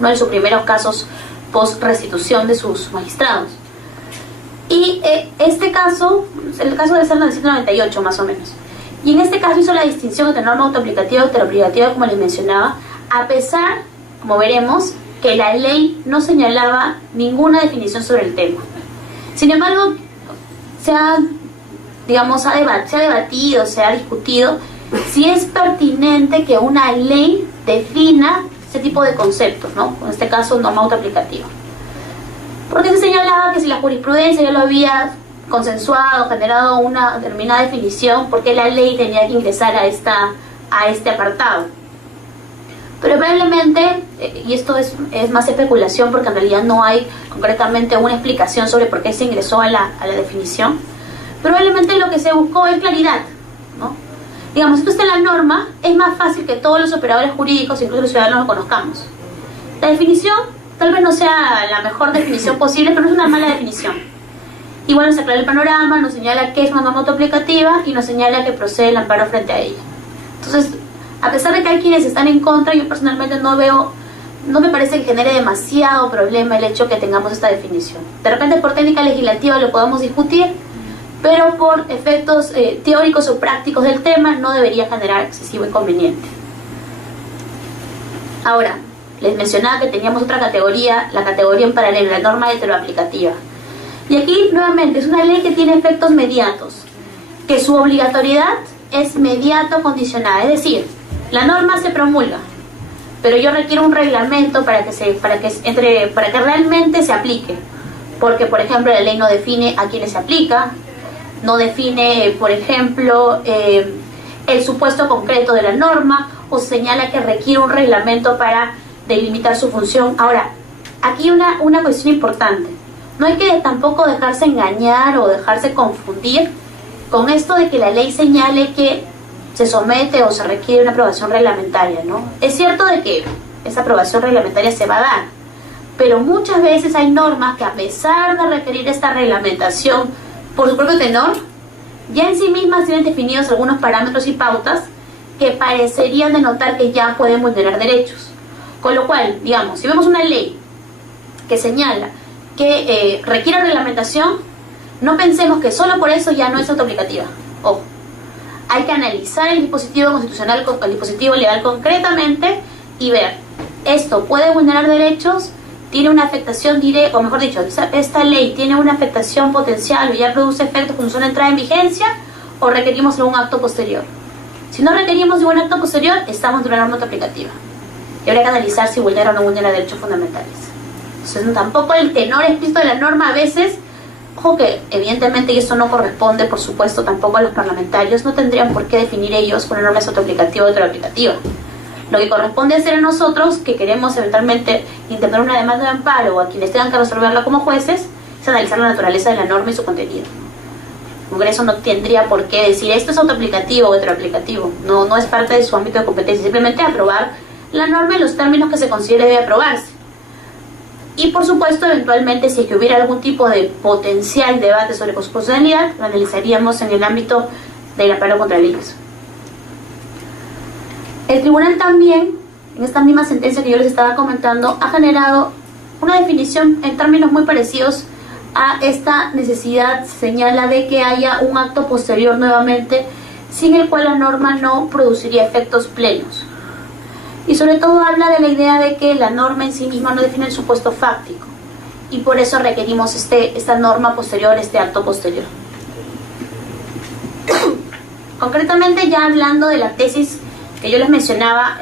uno de sus primeros casos post restitución de sus magistrados. Y este caso, el caso debe ser 1998 más o menos. Y en este caso hizo la distinción entre norma autoaplicativa y heteroaplicativa, como les mencionaba, a pesar, como veremos, que la ley no señalaba ninguna definición sobre el tema. Sin embargo, se ha debatido, se ha discutido si es pertinente que una ley defina ese tipo de conceptos, ¿no? En este caso, norma autoaplicativa. Porque se señalaba que si la jurisprudencia ya lo había consensuado, generado una determinada definición, porque la ley tenía que ingresar a este apartado. Pero probablemente, y esto es más especulación porque en realidad no hay concretamente una explicación sobre por qué se ingresó a la definición, probablemente lo que se buscó es claridad, ¿no? Digamos, esto está en la norma, es más fácil que todos los operadores jurídicos, incluso los ciudadanos, lo conozcamos. La definición tal vez no sea la mejor definición posible, pero no es una mala definición. Igual nos aclara el panorama, nos señala qué es una norma autoaplicativa y nos señala que procede el amparo frente a ella. Entonces, a pesar de que hay quienes están en contra, yo personalmente no me parece que genere demasiado problema el hecho que tengamos esta definición. De repente por técnica legislativa lo podemos discutir, pero por efectos teóricos o prácticos del tema no debería generar excesivo inconveniente. Ahora, les mencionaba que teníamos otra categoría, la categoría en paralelo, la norma heteroaplicativa. Y aquí nuevamente es una ley que tiene efectos mediatos, que su obligatoriedad es mediato condicionada, es decir, la norma se promulga, pero yo requiero un reglamento para que realmente se aplique, porque por ejemplo la ley no define a quiénes se aplica, no define por ejemplo el supuesto concreto de la norma, o señala que requiere un reglamento para delimitar su función. Ahora, aquí una cuestión importante, no hay que tampoco dejarse engañar o dejarse confundir con esto de que la ley señale que se somete o se requiere una aprobación reglamentaria, ¿no? Es cierto de que esa aprobación reglamentaria se va a dar, pero muchas veces hay normas que, a pesar de requerir esta reglamentación por su propio tenor, ya en sí mismas tienen definidos algunos parámetros y pautas que parecerían denotar que ya pueden vulnerar derechos. Con lo cual, digamos, si vemos una ley que señala que requiere reglamentación, no pensemos que solo por eso ya no es autoaplicativa. Ojo, hay que analizar el dispositivo constitucional, el dispositivo legal concretamente y ver, ¿esto puede vulnerar derechos? ¿Tiene una afectación directa, o mejor dicho, esta ley tiene una afectación potencial o ya produce efectos con su entrada en vigencia, o requerimos algún acto posterior? Si no requerimos ningún acto posterior, estamos en una norma autoaplicativa y habría que analizar si vulnera o no vulnera derechos fundamentales. Entonces, tampoco el tenor explícito de la norma a veces, ojo que evidentemente, y esto no corresponde por supuesto tampoco a los parlamentarios, no tendrían por qué definir ellos con una norma autoaplicativa o heteroaplicativa. Lo que corresponde hacer a nosotros, que queremos eventualmente interponer una demanda de amparo o a quienes tengan que resolverla como jueces, es analizar la naturaleza de la norma y su contenido. El Congreso no tendría por qué decir esto es autoaplicativo o heteroaplicativo, no es parte de su ámbito de competencia, simplemente aprobar la norma en los términos que se considere debe aprobarse. Y por supuesto, eventualmente, si es que hubiera algún tipo de potencial debate sobre constitucionalidad, lo analizaríamos en el ámbito del amparo contra leyes. El tribunal también, en esta misma sentencia que yo les estaba comentando, ha generado una definición en términos muy parecidos a esta necesidad, señala de que haya un acto posterior nuevamente, sin el cual la norma no produciría efectos plenos. Y sobre todo habla de la idea de que la norma en sí misma no define el supuesto fáctico, y por eso requerimos esta norma posterior, este acto posterior. Concretamente, ya hablando de la tesis que yo les mencionaba,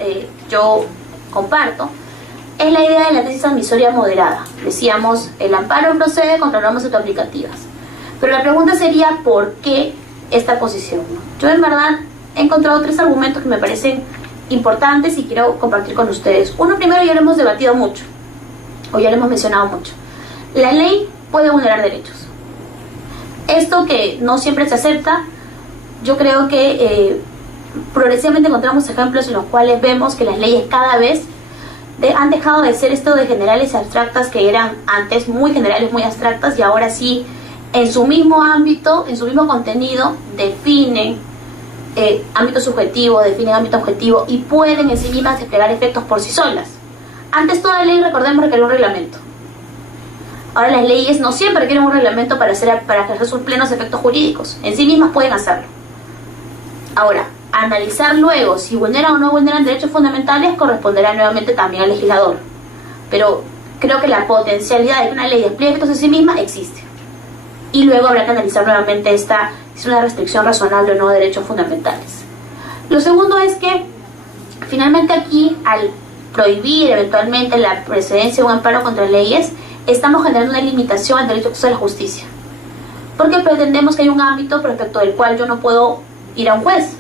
yo comparto, es la idea de la tesis admisoria moderada. Decíamos, el amparo procede contra normas autoaplicativas. Pero la pregunta sería, ¿por qué esta posición? Yo en verdad he encontrado tres argumentos que me parecen importantes y quiero compartir con ustedes. Uno, primero, ya lo hemos debatido mucho, o ya lo hemos mencionado mucho. La ley puede vulnerar derechos. Esto que no siempre se acepta, yo creo que progresivamente encontramos ejemplos en los cuales vemos que las leyes cada vez han dejado de ser esto de generales y abstractas que eran antes muy generales, muy abstractas, y ahora sí, en su mismo ámbito, en su mismo contenido, definen ámbito subjetivo, definen ámbito objetivo y pueden en sí mismas desplegar efectos por sí solas. Antes toda ley, recordemos, requería un reglamento. Ahora las leyes no siempre requieren un reglamento para ejercer sus plenos efectos jurídicos. En sí mismas pueden hacerlo. Ahora, analizar luego si vulneran o no vulneran derechos fundamentales corresponderá nuevamente también al legislador. Pero creo que la potencialidad de que una ley despliegue efectos en sí misma existe. Y luego habrá que analizar nuevamente si es una restricción razonable o no de derechos fundamentales. Lo segundo es que finalmente aquí, al prohibir eventualmente la precedencia de un amparo contra leyes, estamos generando una limitación al derecho de acceso a la justicia. Porque pretendemos que hay un ámbito respecto del cual yo no puedo ir a un juez.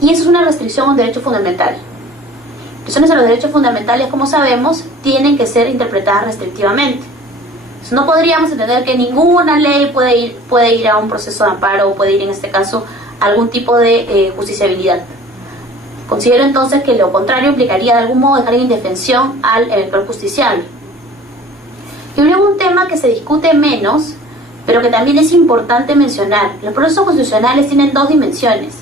Y eso es una restricción a un derecho fundamental. Las restricciones a los derechos fundamentales, como sabemos, tienen que ser interpretadas restrictivamente. Entonces, no podríamos entender que ninguna ley puede ir a un proceso de amparo o puede ir, en este caso, a algún tipo de justiciabilidad. Considero entonces que lo contrario implicaría de algún modo dejar en indefensión al eventual justiciable. Y luego un tema que se discute menos, pero que también es importante mencionar. Los procesos constitucionales tienen dos dimensiones.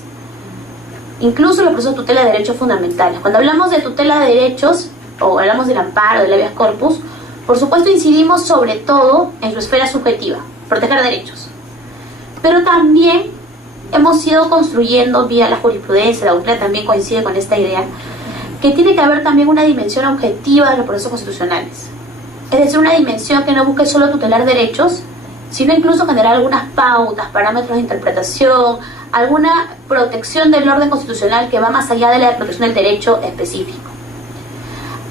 Incluso los procesos de tutela de derechos fundamentales. Cuando hablamos de tutela de derechos, o hablamos del amparo, del habeas corpus, por supuesto incidimos sobre todo en su esfera subjetiva, proteger derechos. Pero también hemos ido construyendo vía la jurisprudencia, la doctrina también coincide con esta idea, que tiene que haber también una dimensión objetiva de los procesos constitucionales. Es decir, una dimensión que no busque solo tutelar derechos, sino incluso generar algunas pautas, parámetros de interpretación, alguna protección del orden constitucional que va más allá de la protección del derecho específico.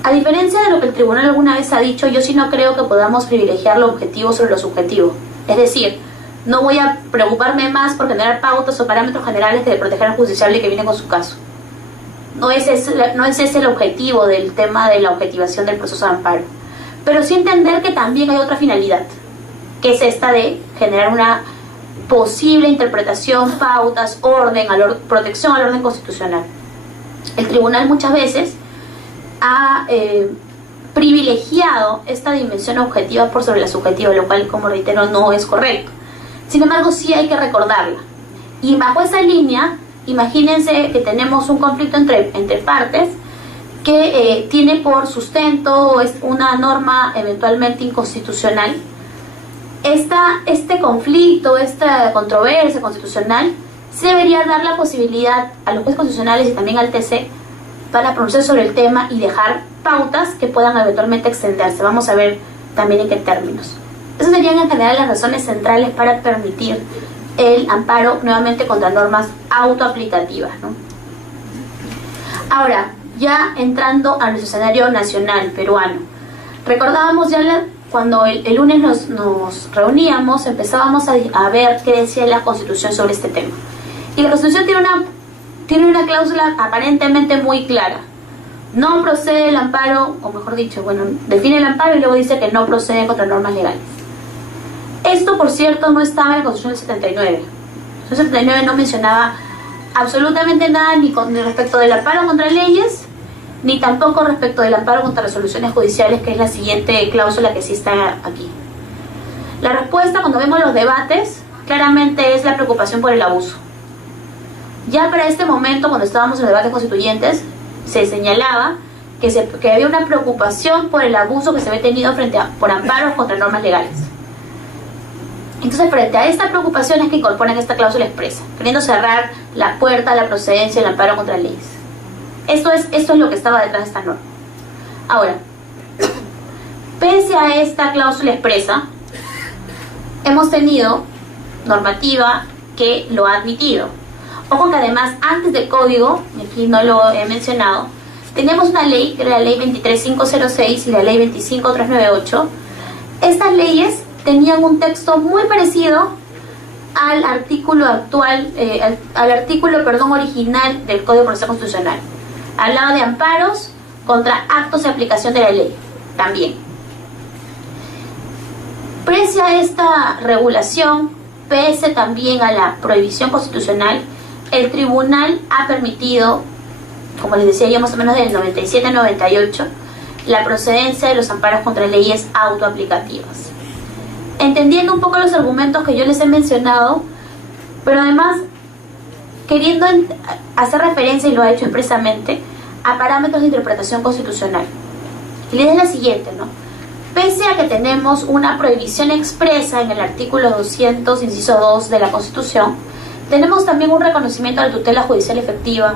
A diferencia de lo que el tribunal alguna vez ha dicho, yo sí no creo que podamos privilegiar lo objetivo sobre lo subjetivo. Es decir, no voy a preocuparme más por generar pautas o parámetros generales de proteger al justiciable que viene con su caso. No es ese el objetivo del tema de la objetivación del proceso de amparo. Pero sí entender que también hay otra finalidad, que es esta de generar una posible interpretación, pautas, orden, protección al orden constitucional. El tribunal muchas veces ha privilegiado esta dimensión objetiva por sobre la subjetiva, lo cual, como reitero, no es correcto. Sin embargo, sí hay que recordarla. Y bajo esa línea, imagínense que tenemos un conflicto entre partes que tiene por sustento una norma eventualmente inconstitucional. Este conflicto, esta controversia constitucional, se debería dar la posibilidad a los jueces constitucionales y también al TC para pronunciarse sobre el tema y dejar pautas que puedan eventualmente extenderse. Vamos a ver también en qué términos. Esas serían en general las razones centrales para permitir el amparo nuevamente contra normas autoaplicativas, ¿no? Ahora, ya entrando a nuestro escenario nacional peruano, recordábamos ya cuando el lunes nos reuníamos, empezábamos a ver qué decía la Constitución sobre este tema. Y la Constitución tiene una cláusula aparentemente muy clara. No procede el amparo, o mejor dicho, define el amparo y luego dice que no procede contra normas legales. Esto, por cierto, no estaba en la Constitución del 79. El 79 no mencionaba absolutamente nada ni respecto del amparo contra leyes, ni tampoco respecto del amparo contra resoluciones judiciales, que es la siguiente cláusula que sí está aquí. La respuesta, cuando vemos los debates, claramente es la preocupación por el abuso. Ya para este momento, cuando estábamos en debates constituyentes, se señalaba que había una preocupación por el abuso que se había tenido por amparos contra normas legales. Entonces, frente a esta preocupación es que incorporan esta cláusula expresa, queriendo cerrar la puerta a la procedencia del amparo contra leyes. Esto es lo que estaba detrás de esta norma. Ahora, pese a esta cláusula expresa, hemos tenido normativa que lo ha admitido. Ojo que además, antes del código, y aquí no lo he mencionado, teníamos una ley, que era la ley 23506 y la ley 25398. Estas leyes tenían un texto muy parecido al artículo actual, original del Código Procesal Constitucional. Hablaba de amparos contra actos de aplicación de la ley, también. Pese a esta regulación, pese también a la prohibición constitucional, el tribunal ha permitido, como les decía ya más o menos del 97-98, la procedencia de los amparos contra leyes autoaplicativas. Entendiendo un poco los argumentos que yo les he mencionado, pero además queriendo hacer referencia, y lo ha hecho expresamente, a parámetros de interpretación constitucional. Y la idea es la siguiente, ¿no? Pese a que tenemos una prohibición expresa en el artículo 200, inciso 2 de la Constitución, tenemos también un reconocimiento de la tutela judicial efectiva,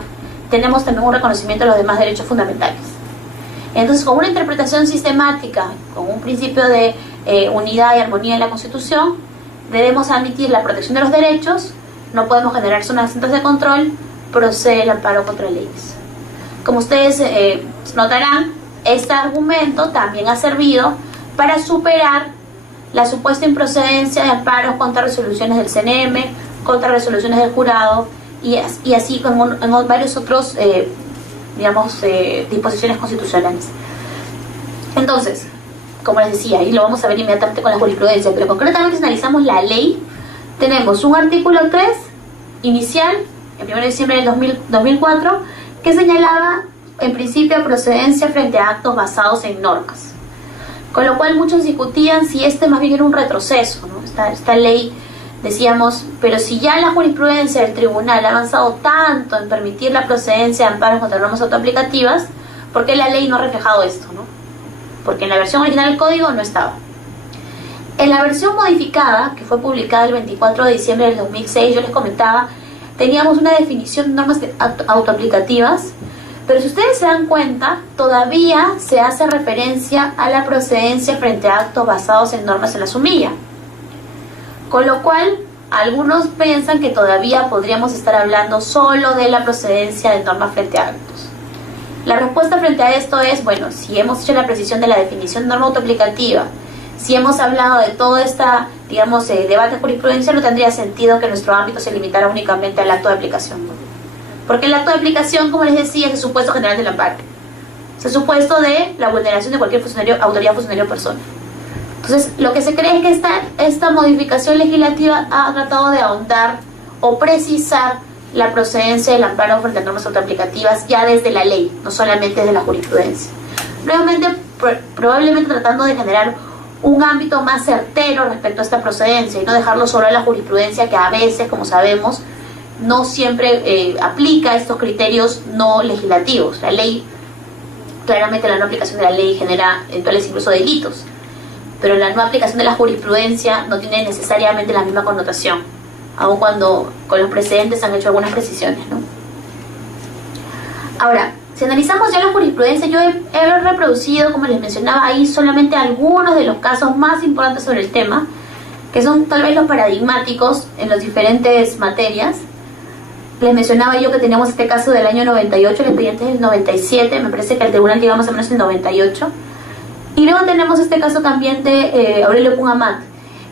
tenemos también un reconocimiento de los demás derechos fundamentales. Entonces, con una interpretación sistemática, con un principio de unidad y armonía en la Constitución, debemos admitir la protección de los derechos, no podemos generar zonas de control, procede el amparo contra leyes. Como ustedes notarán, este argumento también ha servido para superar la supuesta improcedencia de amparos contra resoluciones del CNM, contra resoluciones del jurado y así como en varios otros disposiciones constitucionales. Entonces, como les decía, y lo vamos a ver inmediatamente con la jurisprudencia, pero concretamente si analizamos la ley, tenemos un artículo 3 inicial, el 1 de diciembre del 2004, que señalaba en principio procedencia frente a actos basados en normas. Con lo cual muchos discutían si este más bien era un retroceso, ¿no? Esta ley, decíamos, pero si ya la jurisprudencia del tribunal ha avanzado tanto en permitir la procedencia de amparos contra normas autoaplicativas, ¿por qué la ley no ha reflejado esto, no? Porque en la versión original del código no estaba. En la versión modificada, que fue publicada el 24 de diciembre del 2006, yo les comentaba, teníamos una definición de normas autoaplicativas, pero si ustedes se dan cuenta, todavía se hace referencia a la procedencia frente a actos basados en normas en la sumilla. Con lo cual, algunos piensan que todavía podríamos estar hablando solo de la procedencia de normas frente a actos. La respuesta frente a esto es, bueno, si hemos hecho la precisión de la definición de norma autoaplicativa, si hemos hablado de todo esta, digamos, debate jurisprudencial, no tendría sentido que nuestro ámbito se limitara únicamente al acto de aplicación, ¿no? Porque el acto de aplicación, como les decía, es el supuesto general del amparo. Es el supuesto de la vulneración de cualquier funcionario, autoridad, funcionario o persona. Entonces, lo que se cree es que esta modificación legislativa ha tratado de ahondar o precisar la procedencia del amparo frente a normas autoaplicativas ya desde la ley, no solamente desde la jurisprudencia. Nuevamente, probablemente tratando de generar un ámbito más certero respecto a esta procedencia y no dejarlo solo a la jurisprudencia, que a veces, como sabemos, no siempre aplica estos criterios no legislativos. La ley, claramente la no aplicación de la ley genera eventuales incluso delitos, pero la no aplicación de la jurisprudencia no tiene necesariamente la misma connotación, aun cuando con los precedentes han hecho algunas precisiones, ¿no? Ahora, si analizamos ya la jurisprudencia, yo he reproducido, como les mencionaba ahí, solamente algunos de los casos más importantes sobre el tema, que son tal vez los paradigmáticos en las diferentes materias. Les mencionaba yo que teníamos este caso del año 98, el expediente es del 97, me parece que el tribunal llega más o menos en 98. Y luego tenemos este caso también de Aurelio Pun Amat.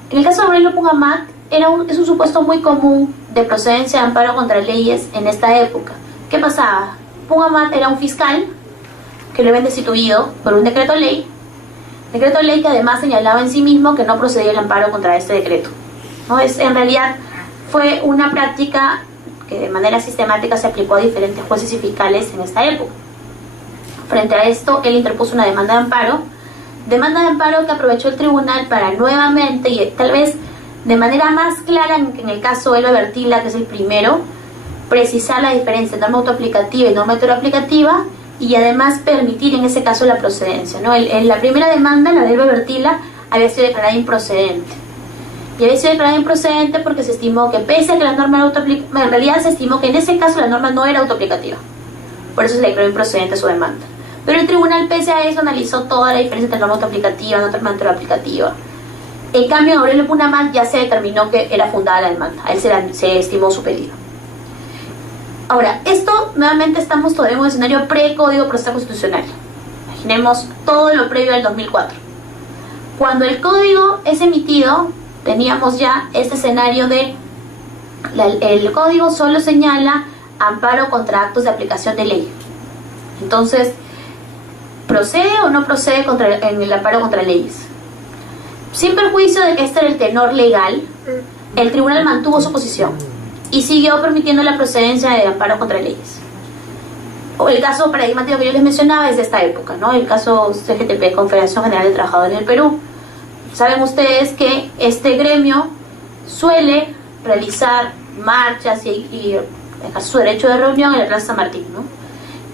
En el caso de Aurelio Pun Amat, es un supuesto muy común de procedencia de amparo contra leyes en esta época. ¿Qué pasaba? Pun Amat era un fiscal que lo habían destituido por un decreto ley que además señalaba en sí mismo que no procedía el amparo contra este decreto, ¿no? En realidad fue una práctica que de manera sistemática se aplicó a diferentes jueces y fiscales en esta época. Frente a esto, él interpuso una demanda de amparo que aprovechó el tribunal para nuevamente, y tal vez de manera más clara en el caso Elba Bertila, que es el primero, precisar la diferencia entre norma autoaplicativa y norma heteroaplicativa, y además permitir en ese caso la procedencia, ¿no? La primera demanda, la de Elba Bertila, había sido declarada improcedente. Y había sido declarada improcedente porque se estimó que, pese a que la norma era autoaplicativa, en realidad se estimó que en ese caso la norma no era autoaplicativa. Por eso se declaró improcedente su demanda. Pero el tribunal, pese a eso, analizó toda la diferencia entre norma autoaplicativa y norma heteroaplicativa. En cambio, en Aurelio Pun Amat ya se determinó que era fundada la demanda. A él se estimó su pedido. Ahora, esto nuevamente estamos todavía en un escenario pre-Código Procesal Constitucional. Imaginemos todo lo previo al 2004. Cuando el código es emitido, teníamos ya este escenario de el código solo señala amparo contra actos de aplicación de ley. Entonces, ¿procede o no procede en el amparo contra leyes? Sin perjuicio de que este era el tenor legal, el tribunal mantuvo su posición y siguió permitiendo la procedencia de amparo contra leyes. El caso paradigmático que yo les mencionaba es de esta época, ¿no? El caso CGTP, Confederación General de Trabajadores del Perú. Saben ustedes que este gremio suele realizar marchas y ejercer su derecho de reunión en la Plaza San Martín, ¿no?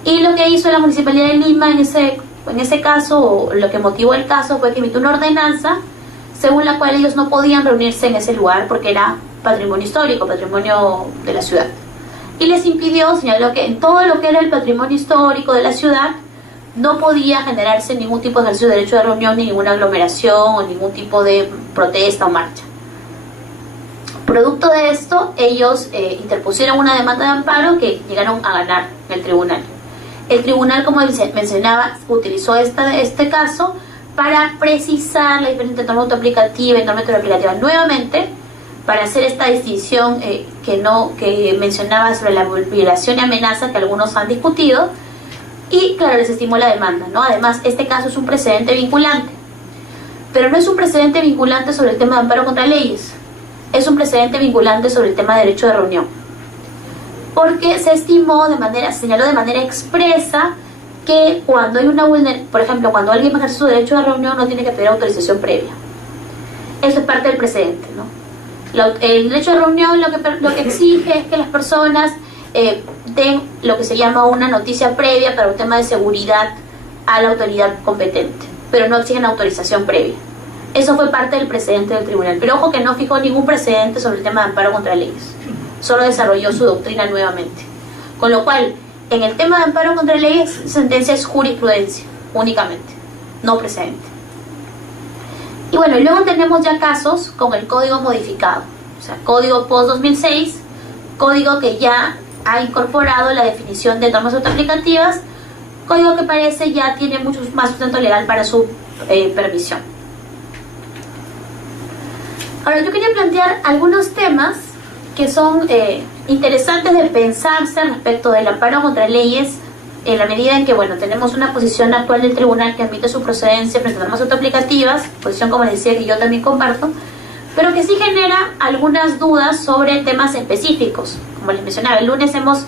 Y lo que hizo la Municipalidad de Lima en ese caso, o lo que motivó el caso, fue que emitió una ordenanza según la cual ellos no podían reunirse en ese lugar porque era patrimonio histórico, patrimonio de la ciudad. Y les impidió, señaló que en todo lo que era el patrimonio histórico de la ciudad no podía generarse ningún tipo de ejercicio de derecho de reunión, ni ninguna aglomeración o ningún tipo de protesta o marcha. Producto de esto, ellos interpusieron una demanda de amparo que llegaron a ganar en el tribunal. El tribunal, como mencionaba, utilizó este caso para precisar la diferencia entre norma autoaplicativa y norma heteroaplicativa nuevamente, para hacer esta distinción que mencionaba sobre la violación y amenaza que algunos han discutido, y claro, les estimó la demanda, ¿no? Además, este caso es un precedente vinculante, pero no es un precedente vinculante sobre el tema de amparo contra leyes, es un precedente vinculante sobre el tema de derecho de reunión, porque se señaló de manera expresa que cuando hay una vulneración, por ejemplo, cuando alguien ejerce su derecho de reunión, no tiene que pedir autorización previa. Eso es parte del precedente, ¿no? El derecho de reunión lo que exige es que las personas den lo que se llama una noticia previa para un tema de seguridad a la autoridad competente, pero no exigen autorización previa. Eso fue parte del precedente del tribunal, pero ojo que no fijó ningún precedente sobre el tema de amparo contra leyes, solo desarrolló su doctrina nuevamente. Con lo cual, en el tema de amparo contra leyes, sentencia es jurisprudencia únicamente, no precedente. Y bueno, y luego tenemos ya casos con el código modificado, o sea, código post-2006, código que ya ha incorporado la definición de normas autoaplicativas, código que parece ya tiene mucho más sustento legal para su permisión. Ahora, yo quería plantear algunos temas que son interesantes de pensarse respecto del amparo contra leyes, en la medida en que, bueno, tenemos una posición actual del tribunal que admite su procedencia frente a normas autoaplicativas, posición, como les decía, que yo también comparto, pero que sí genera algunas dudas sobre temas específicos. Como les mencionaba, el lunes hemos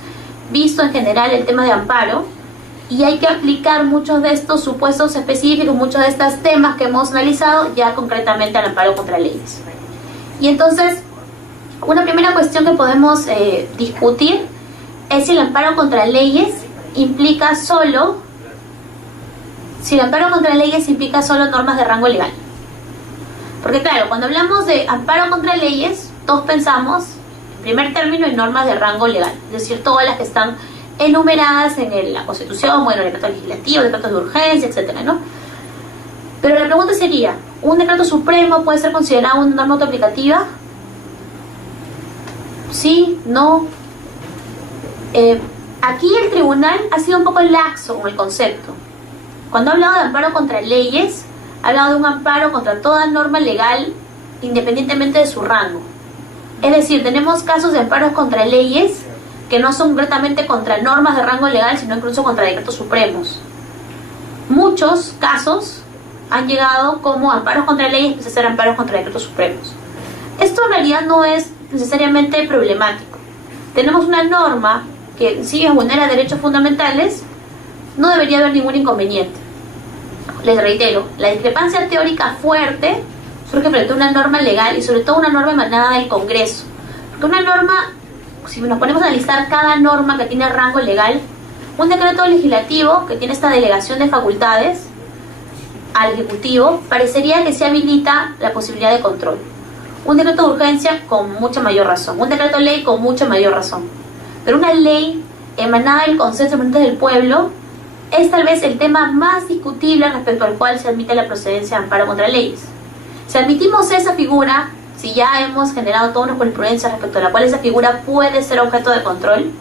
visto en general el tema de amparo y hay que aplicar muchos de estos supuestos específicos, muchos de estos temas que hemos analizado ya concretamente al amparo contra leyes. Y entonces, una primera cuestión que podemos discutir es si el amparo contra leyes implica solo normas de rango legal. Porque claro, cuando hablamos de amparo contra leyes, todos pensamos, en primer término, en normas de rango legal, es decir, todas las que están enumeradas en la Constitución, bueno, decretos legislativos, decretos de urgencia, etcétera, ¿no? Pero la pregunta sería, ¿un decreto supremo puede ser considerado una norma autoaplicativa? ¿Sí? ¿No? Aquí el tribunal ha sido un poco laxo con el concepto. Cuando ha hablado de amparo contra leyes, ha hablado de un amparo contra toda norma legal independientemente de su rango. Es decir, tenemos casos de amparos contra leyes que no son concretamente contra normas de rango legal, sino incluso contra decretos supremos. Muchos casos han llegado como amparos contra leyes, pues a ser amparos contra decretos supremos. Esto en realidad no es necesariamente problemático. Tenemos una norma que si vulnera derechos fundamentales, no debería haber ningún inconveniente. Les reitero, la discrepancia teórica fuerte surge frente a una norma legal y sobre todo una norma emanada del Congreso. Porque una norma, si nos ponemos a analizar cada norma que tiene rango legal, un decreto legislativo que tiene esta delegación de facultades al Ejecutivo, parecería que se habilita la posibilidad de control. Un decreto de urgencia con mucha mayor razón, un decreto de ley con mucha mayor razón. Pero una ley emanada del consenso del pueblo es tal vez el tema más discutible respecto al cual se admite la procedencia de amparo contra leyes. Si admitimos esa figura, si ya hemos generado toda una jurisprudencia respecto a la cual esa figura puede ser objeto de control,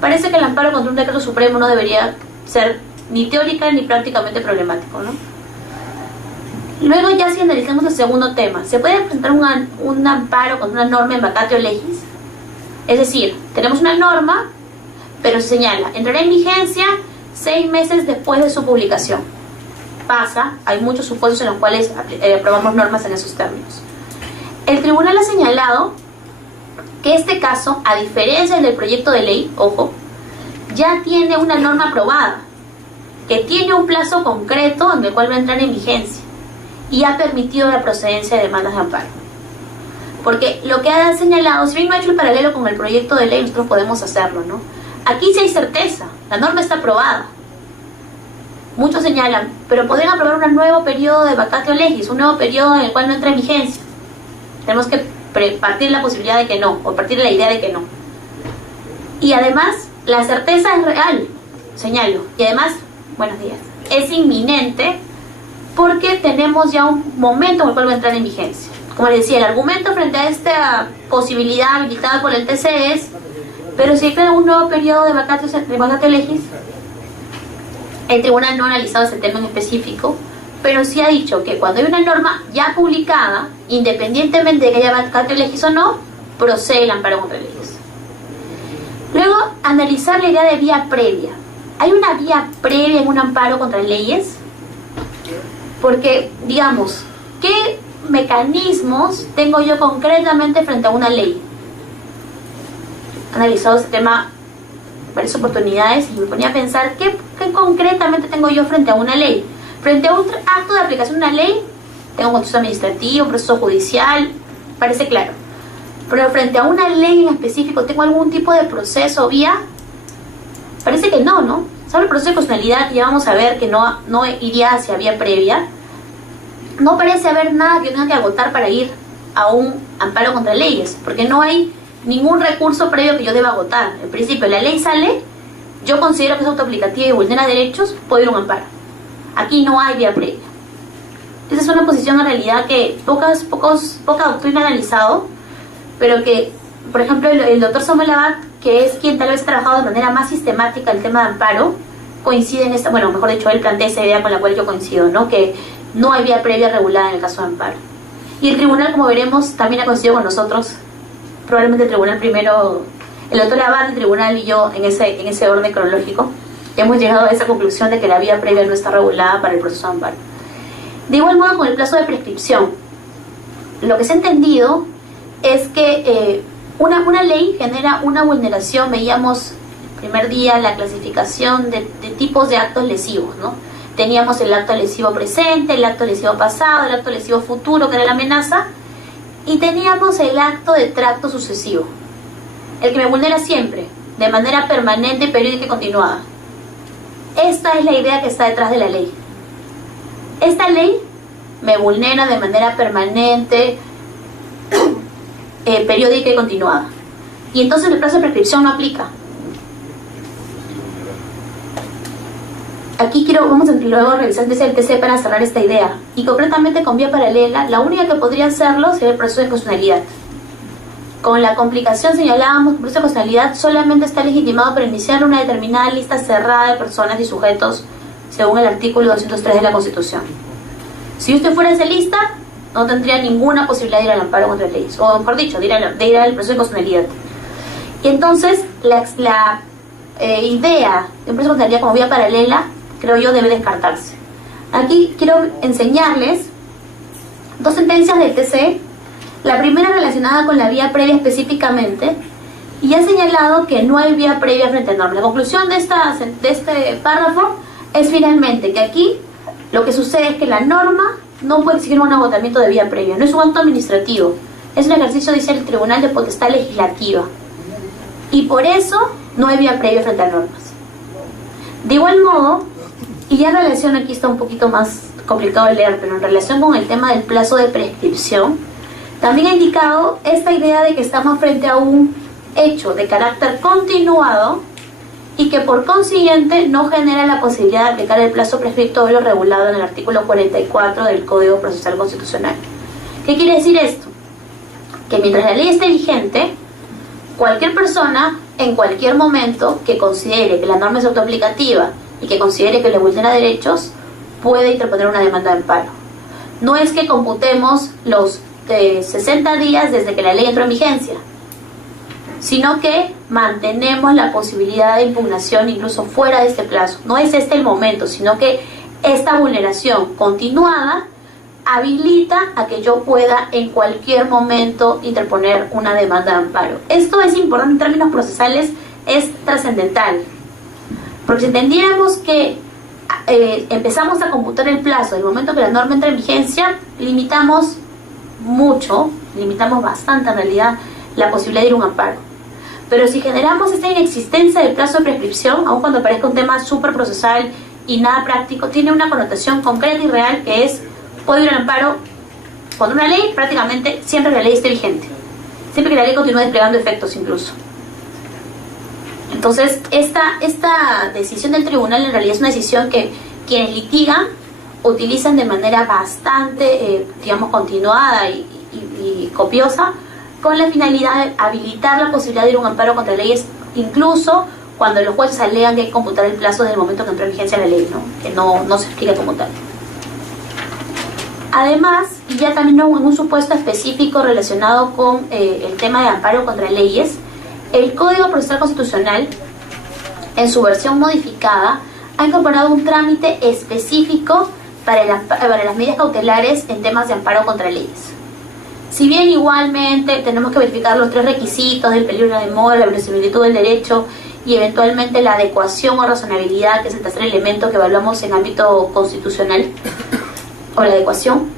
parece que el amparo contra un decreto supremo no debería ser ni teórica ni prácticamente problemático, ¿no? Luego, ya si analizamos el segundo tema, ¿se puede presentar un amparo contra una norma en vacatio legis? Es decir, tenemos una norma, pero se señala, entrará en vigencia 6 meses después de su publicación. Pasa, hay muchos supuestos en los cuales aprobamos normas en esos términos. El tribunal ha señalado que este caso, a diferencia del proyecto de ley, ojo, ya tiene una norma aprobada, que tiene un plazo concreto en el cual va a entrar en vigencia y ha permitido la procedencia de demandas de amparo. Porque lo que ha señalado, si bien no ha hecho el paralelo con el proyecto de ley, nosotros podemos hacerlo, ¿no? Aquí sí hay certeza, la norma está aprobada. Muchos señalan, pero podrían aprobar un nuevo periodo de vacatio legis, un nuevo periodo en el cual no entra en vigencia. Tenemos que partir de la posibilidad de que no, o partir de la idea de que no. Y además, la certeza es real, señalo. Y además, buenos días, es inminente porque tenemos ya un momento en el cual va a entrar en vigencia. Como les decía, el argumento frente a esta posibilidad habilitada por el TC es, pero si hay un nuevo periodo de vacatio legis, el tribunal no ha analizado ese tema en específico, pero sí ha dicho que cuando hay una norma ya publicada, independientemente de que haya vacatio legis o no, procede el amparo contra leyes. Luego, analizar la idea de vía previa. ¿Hay una vía previa en un amparo contra leyes? Porque, digamos, ¿qué mecanismos tengo yo concretamente frente a una ley? He analizado este tema en varias oportunidades y me ponía a pensar ¿qué concretamente tengo yo frente a una ley? Frente a un acto de aplicación de una ley, tengo un contexto administrativo, un proceso judicial, parece claro. Pero frente a una ley en específico, ¿tengo algún tipo de proceso o vía? Parece que no, ¿no? Sobre el proceso de constitucionalidad, ya vamos a ver que no iría hacia vía previa. No parece haber nada que yo tenga que agotar para ir a un amparo contra leyes, porque no hay ningún recurso previo que yo deba agotar. En principio, la ley sale, yo considero que es autoaplicativa y vulnera derechos, puedo ir a un amparo. Aquí no hay vía previa. Esa es una posición en realidad que poca doctrina ha analizado, pero que, por ejemplo, el doctor Samuel Abad, que es quien tal vez ha trabajado de manera más sistemática el tema de amparo, coincide en esta, bueno, mejor dicho, él plantea esa idea con la cual yo coincido, ¿no? Que no hay vía previa regulada en el caso de amparo. Y el tribunal, como veremos, también ha coincidido con nosotros. Probablemente el tribunal primero, el doctor Abad, el tribunal y yo, en ese orden cronológico, hemos llegado a esa conclusión de que la vía previa no está regulada para el proceso de amparo. De igual modo, con el plazo de prescripción, lo que se ha entendido es que una ley genera una vulneración. Veíamos el primer día la clasificación de tipos de actos lesivos, ¿no? Teníamos el acto lesivo presente, el acto lesivo pasado, el acto lesivo futuro, que era la amenaza, y teníamos el acto de tracto sucesivo, el que me vulnera siempre, de manera permanente, periódica y continuada. Esta es la idea que está detrás de la ley. Esta ley me vulnera de manera permanente, periódica y continuada. Y entonces el plazo de prescripción no aplica. Aquí vamos a luego revisar el TC para cerrar esta idea. Y concretamente con vía paralela, la única que podría hacerlo sería el proceso de constitucionalidad. Con la complicación señalábamos que el proceso de constitucionalidad solamente está legitimado para iniciar una determinada lista cerrada de personas y sujetos según el artículo 203 de la Constitución. Si usted fuera esa lista, no tendría ninguna posibilidad de ir al amparo contra leyes, o mejor dicho, de ir al proceso de constitucionalidad. Y entonces, la idea de un proceso de constitucionalidad como vía paralela, creo yo, debe descartarse. Aquí quiero enseñarles dos sentencias del TC, la primera relacionada con la vía previa específicamente, y ha señalado que no hay vía previa frente a normas. La conclusión de este párrafo es finalmente que aquí lo que sucede es que la norma no puede exigir un agotamiento de vía previa, no es un acto administrativo, es un ejercicio, dice el tribunal, de potestad legislativa, y por eso no hay vía previa frente a normas. De igual modo, y ya en relación, aquí está un poquito más complicado de leer, pero en relación con el tema del plazo de prescripción, también ha indicado esta idea de que estamos frente a un hecho de carácter continuado y que por consiguiente no genera la posibilidad de aplicar el plazo prescriptorio regulado en el artículo 44 del Código Procesal Constitucional. ¿Qué quiere decir esto? Que mientras la ley esté vigente, cualquier persona en cualquier momento que considere que la norma es autoaplicativa y que considere que le vulnera derechos, puede interponer una demanda de amparo. No es que computemos los 60 días desde que la ley entró en vigencia, sino que mantenemos la posibilidad de impugnación incluso fuera de este plazo. No es este el momento, sino que esta vulneración continuada habilita a que yo pueda en cualquier momento interponer una demanda de amparo. Esto es importante en términos procesales, es trascendental, porque si entendiéramos que empezamos a computar el plazo del momento que la norma entra en vigencia, limitamos mucho, limitamos bastante en realidad la posibilidad de ir a un amparo. Pero si generamos esta inexistencia del plazo de prescripción, aun cuando parezca un tema súper procesal y nada práctico, tiene una connotación concreta y real, que es: puedo ir al amparo con una ley prácticamente siempre que la ley esté vigente, siempre que la ley continúe desplegando efectos incluso. Entonces, esta decisión del tribunal en realidad es una decisión que quienes litigan utilizan de manera bastante, digamos, continuada y copiosa, con la finalidad de habilitar la posibilidad de ir a un amparo contra leyes, incluso cuando los jueces alegan que hay que computar el plazo desde el momento que entró en vigencia la ley, ¿no? Que no se explica como tal. Además, y ya también en un supuesto específico relacionado con el tema de amparo contra leyes, el Código Procesal Constitucional, en su versión modificada, ha incorporado un trámite específico para las medidas cautelares en temas de amparo contra leyes. Si bien igualmente tenemos que verificar los 3 requisitos del peligro de la demora, la verosimilitud del derecho y eventualmente la adecuación o razonabilidad, que es el tercer elemento que evaluamos en ámbito constitucional, o la adecuación,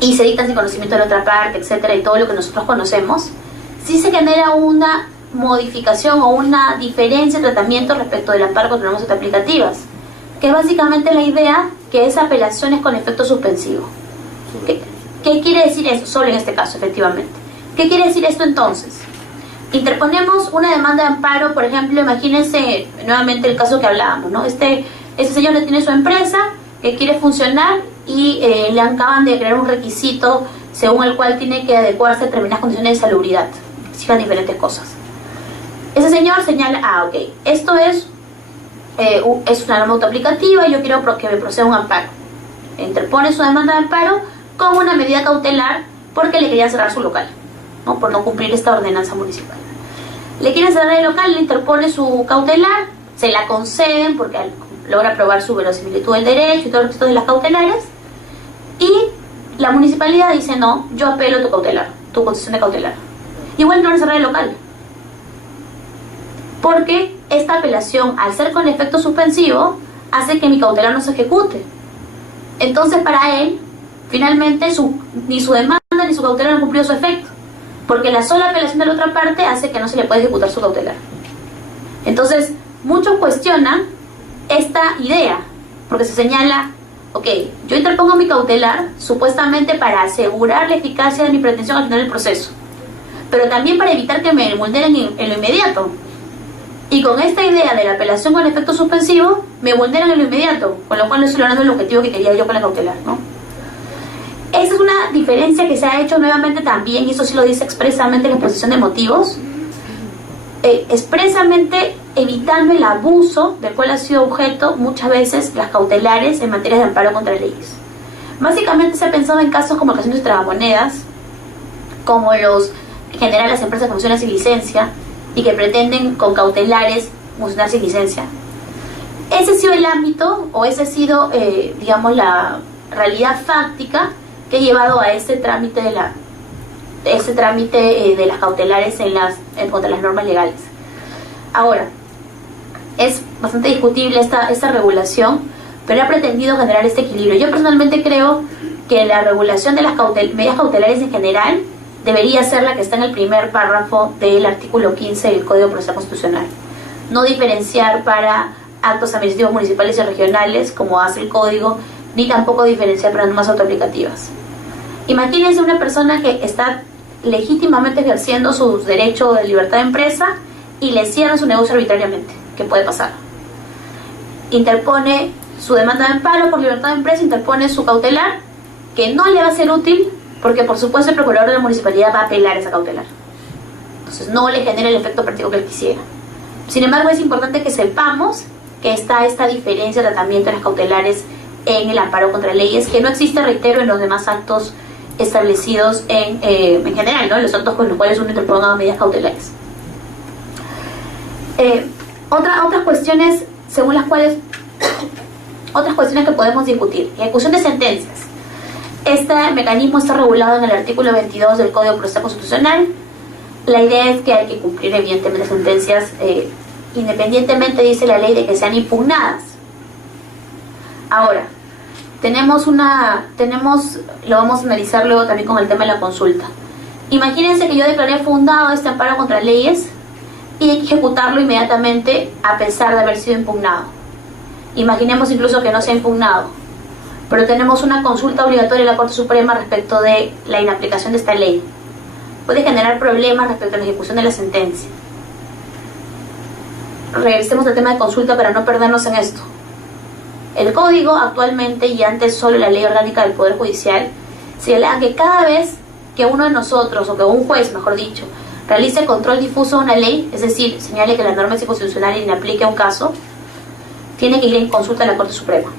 y se dictan sin conocimiento de la otra parte, etcétera, y todo lo que nosotros conocemos, sí se genera una modificación o una diferencia de tratamiento respecto del amparo contra normas autoaplicativas, que es básicamente la idea que es apelaciones con efecto suspensivo. ¿Qué quiere decir eso? Solo en este caso, efectivamente. ¿Qué quiere decir esto entonces? Interponemos una demanda de amparo, por ejemplo, imagínense nuevamente el caso que hablábamos, ¿no? Este señor tiene su empresa, que quiere funcionar y le acaban de crear un requisito según el cual tiene que adecuarse a determinadas condiciones de salubridad, exijan diferentes cosas. Ese señor señala, ok, esto es una norma autoaplicativa y yo quiero que me proceda un amparo. Interpone su demanda de amparo con una medida cautelar porque le quería cerrar su local, ¿no? Por no cumplir esta ordenanza municipal. Le quieren cerrar el local, le interpone su cautelar, se la conceden porque logra probar su verosimilitud del derecho y todo el resto de las cautelares, y la municipalidad dice, no, yo apelo tu cautelar, tu concesión de cautelar. Igual no van a cerrar el local, porque esta apelación, al ser con efecto suspensivo, hace que mi cautelar no se ejecute. Entonces para él, finalmente, ni su demanda ni su cautelar han cumplido su efecto, porque la sola apelación de la otra parte hace que no se le pueda ejecutar su cautelar. Entonces, muchos cuestionan esta idea, porque se señala, ok, yo interpongo mi cautelar supuestamente para asegurar la eficacia de mi pretensión al final del proceso, pero también para evitar que me vulneren en lo inmediato. Y con esta idea de la apelación con efecto suspensivo, me vulneran en lo inmediato, con lo cual no estoy logrando el objetivo que quería yo con la cautelar, ¿no? Esa es una diferencia que se ha hecho nuevamente también, y eso sí lo dice expresamente en la exposición de motivos, expresamente evitando el abuso del cual ha sido objeto muchas veces las cautelares en materia de amparo contra leyes. Básicamente se ha pensado en casos como el caso de tragamonedas, como los en general las empresas que funcionan sin licencia y que pretenden con cautelares funcionar sin licencia. Ese ha sido el ámbito, o ese ha sido, digamos, la realidad fáctica que ha llevado a este trámite de las cautelares contra las normas legales. Ahora, es bastante discutible esta regulación, pero ha pretendido generar este equilibrio. Yo personalmente creo que la regulación de las medidas cautelares en general debería ser la que está en el primer párrafo del artículo 15 del Código Procesal Constitucional. No diferenciar para actos administrativos municipales y regionales, como hace el Código, ni tampoco diferenciar para normas autoaplicativas. Imagínense una persona que está legítimamente ejerciendo su derecho de libertad de empresa y le cierran su negocio arbitrariamente. ¿Qué puede pasar? Interpone su demanda de amparo por libertad de empresa, interpone su cautelar, que no le va a ser útil porque por supuesto el procurador de la municipalidad va a apelar esa cautelar. Entonces no le genera el efecto práctico que él quisiera. Sin embargo, es importante que sepamos que está esta diferencia de tratamiento de las cautelares en el amparo contra leyes, que no existe, reitero, en los demás actos establecidos en general, ¿no? Los actos con los cuales uno interponga medidas cautelares. Otras cuestiones según las cuales otras cuestiones que podemos discutir: ejecución de sentencias. Este mecanismo está regulado en el artículo 22 del Código Procesal Constitucional. La idea es que hay que cumplir evidentemente sentencias independientemente, dice la ley, de que sean impugnadas. Ahora, lo vamos a analizar luego también con el tema de la consulta. Imagínense que yo declaré fundado este amparo contra leyes y hay que ejecutarlo inmediatamente a pesar de haber sido impugnado. Imaginemos incluso que no sea impugnado, pero tenemos una consulta obligatoria en la Corte Suprema respecto de la inaplicación de esta ley. Puede generar problemas respecto a la ejecución de la sentencia. Revisemos el tema de consulta para no perdernos en esto. El Código actualmente, y antes solo la Ley Orgánica del Poder Judicial, señala que cada vez que uno de nosotros, o que un juez, mejor dicho, realice control difuso de una ley, es decir, señale que la norma es inconstitucional y inaplique a un caso, tiene que ir en consulta a la Corte Suprema.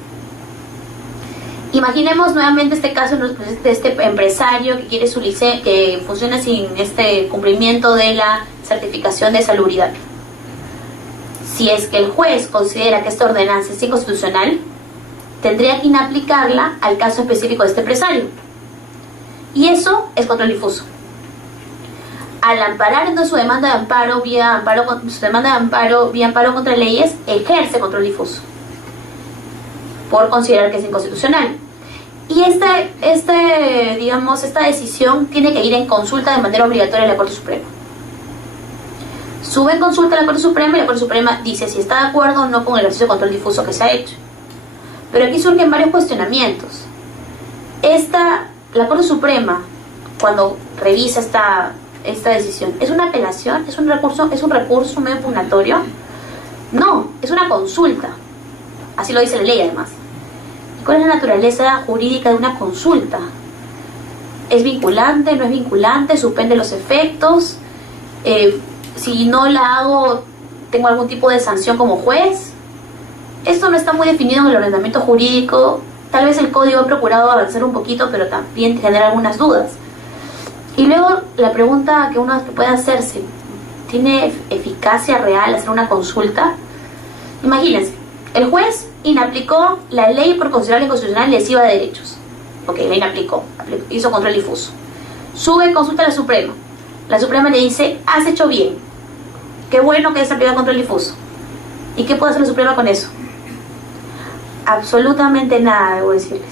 Imaginemos nuevamente este caso de este empresario que quiere su licencia, que funciona sin este cumplimiento de la certificación de salubridad. Si es que el juez considera que esta ordenanza es inconstitucional, tendría que inaplicarla al caso específico de este empresario. Y eso es control difuso. Al amparar entonces su demanda de amparo vía amparo contra leyes, ejerce control difuso por considerar que es inconstitucional. Y esta decisión tiene que ir en consulta de manera obligatoria a la Corte Suprema. Sube en consulta a la Corte Suprema y la Corte Suprema dice si está de acuerdo o no con el ejercicio de control difuso que se ha hecho. Pero aquí surgen varios cuestionamientos. La Corte Suprema, cuando revisa esta decisión, ¿es una apelación? ¿Es un recurso medio impugnatorio? No, es una consulta. Así lo dice la ley además. ¿Cuál es la naturaleza jurídica de una consulta? ¿Es vinculante? ¿No es vinculante? ¿Suspende los efectos? Si no la hago, ¿tengo algún tipo de sanción como juez? Esto no está muy definido en el ordenamiento jurídico. Tal vez el código ha procurado avanzar un poquito, pero también genera algunas dudas. Y luego la pregunta que uno puede hacerse, ¿tiene eficacia real hacer una consulta? Imagínense, el juez inaplicó la ley por considerarla inconstitucional y lesiva de derechos. Ok, la inaplicó, hizo control difuso. Sube consulta a la Suprema. La Suprema le dice, has hecho bien. Qué bueno que has aplicado control difuso. ¿Y qué puede hacer la Suprema con eso? Absolutamente nada, debo decirles.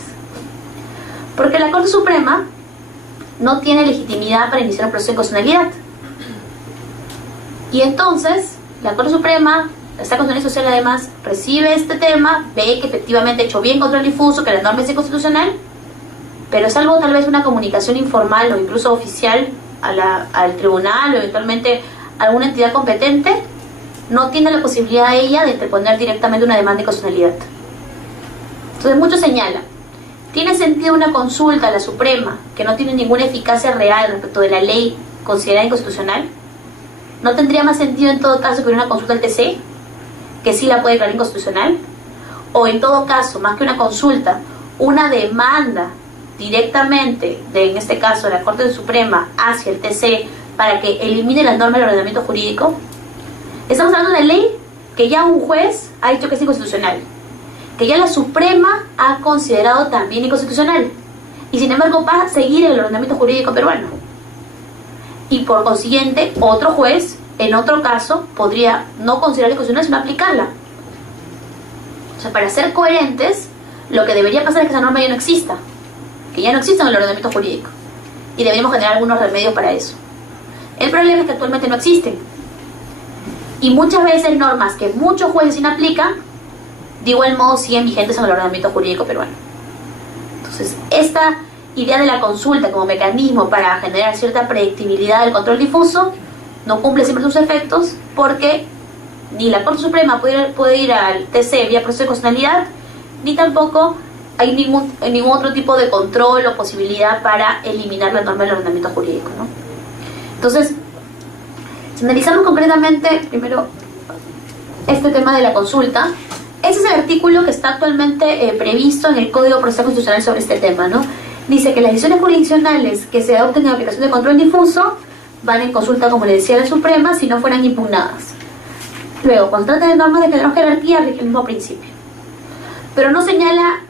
Porque la Corte Suprema no tiene legitimidad para iniciar un proceso de constitucionalidad. Y entonces, la Corte Suprema, la Sala Constitucional y Social además, recibe este tema, ve que efectivamente ha hecho bien control difuso, que la norma es inconstitucional, pero salvo tal vez una comunicación informal o incluso oficial al tribunal o eventualmente a alguna entidad competente, no tiene la posibilidad ella de interponer directamente una demanda de inconstitucionalidad. Entonces muchos señalan, ¿tiene sentido una consulta a la Suprema que no tiene ninguna eficacia real respecto de la ley considerada inconstitucional? ¿No tendría más sentido en todo caso que una consulta al TC, que sí la puede declarar inconstitucional? O en todo caso, más que una consulta, una demanda directamente, en este caso de la Corte Suprema, hacia el TC para que elimine las normas del ordenamiento jurídico. Estamos hablando de una ley que ya un juez ha dicho que es inconstitucional, que ya la Suprema ha considerado también inconstitucional, y sin embargo va a seguir el ordenamiento jurídico peruano. Y por consiguiente, otro juez, en otro caso, podría no considerarla inconstitucional, sino aplicarla. O sea, para ser coherentes, lo que debería pasar es que esa norma ya no exista, que ya no exista en el ordenamiento jurídico, y deberíamos generar algunos remedios para eso. El problema es que actualmente no existen, y muchas veces normas que muchos jueces inaplican, de igual modo siguen vigentes en el ordenamiento jurídico peruano. Entonces, esta idea de la consulta como mecanismo para generar cierta predictibilidad del control difuso no cumple siempre sus efectos, porque ni la Corte Suprema puede ir al TC vía proceso de constitucionalidad, ni tampoco hay ningún otro tipo de control o posibilidad para eliminar la norma del ordenamiento jurídico, ¿no? Entonces, si analizamos concretamente primero este tema de la consulta, ese es el artículo que está actualmente previsto en el Código Procesal Constitucional sobre este tema, ¿no? Dice que las decisiones jurisdiccionales que se adopten en aplicación de control difuso van en consulta, como le decía, a la Suprema, si no fueran impugnadas. Luego, cuando trata de normas de menor jerarquía, rige el mismo principio. Pero no señala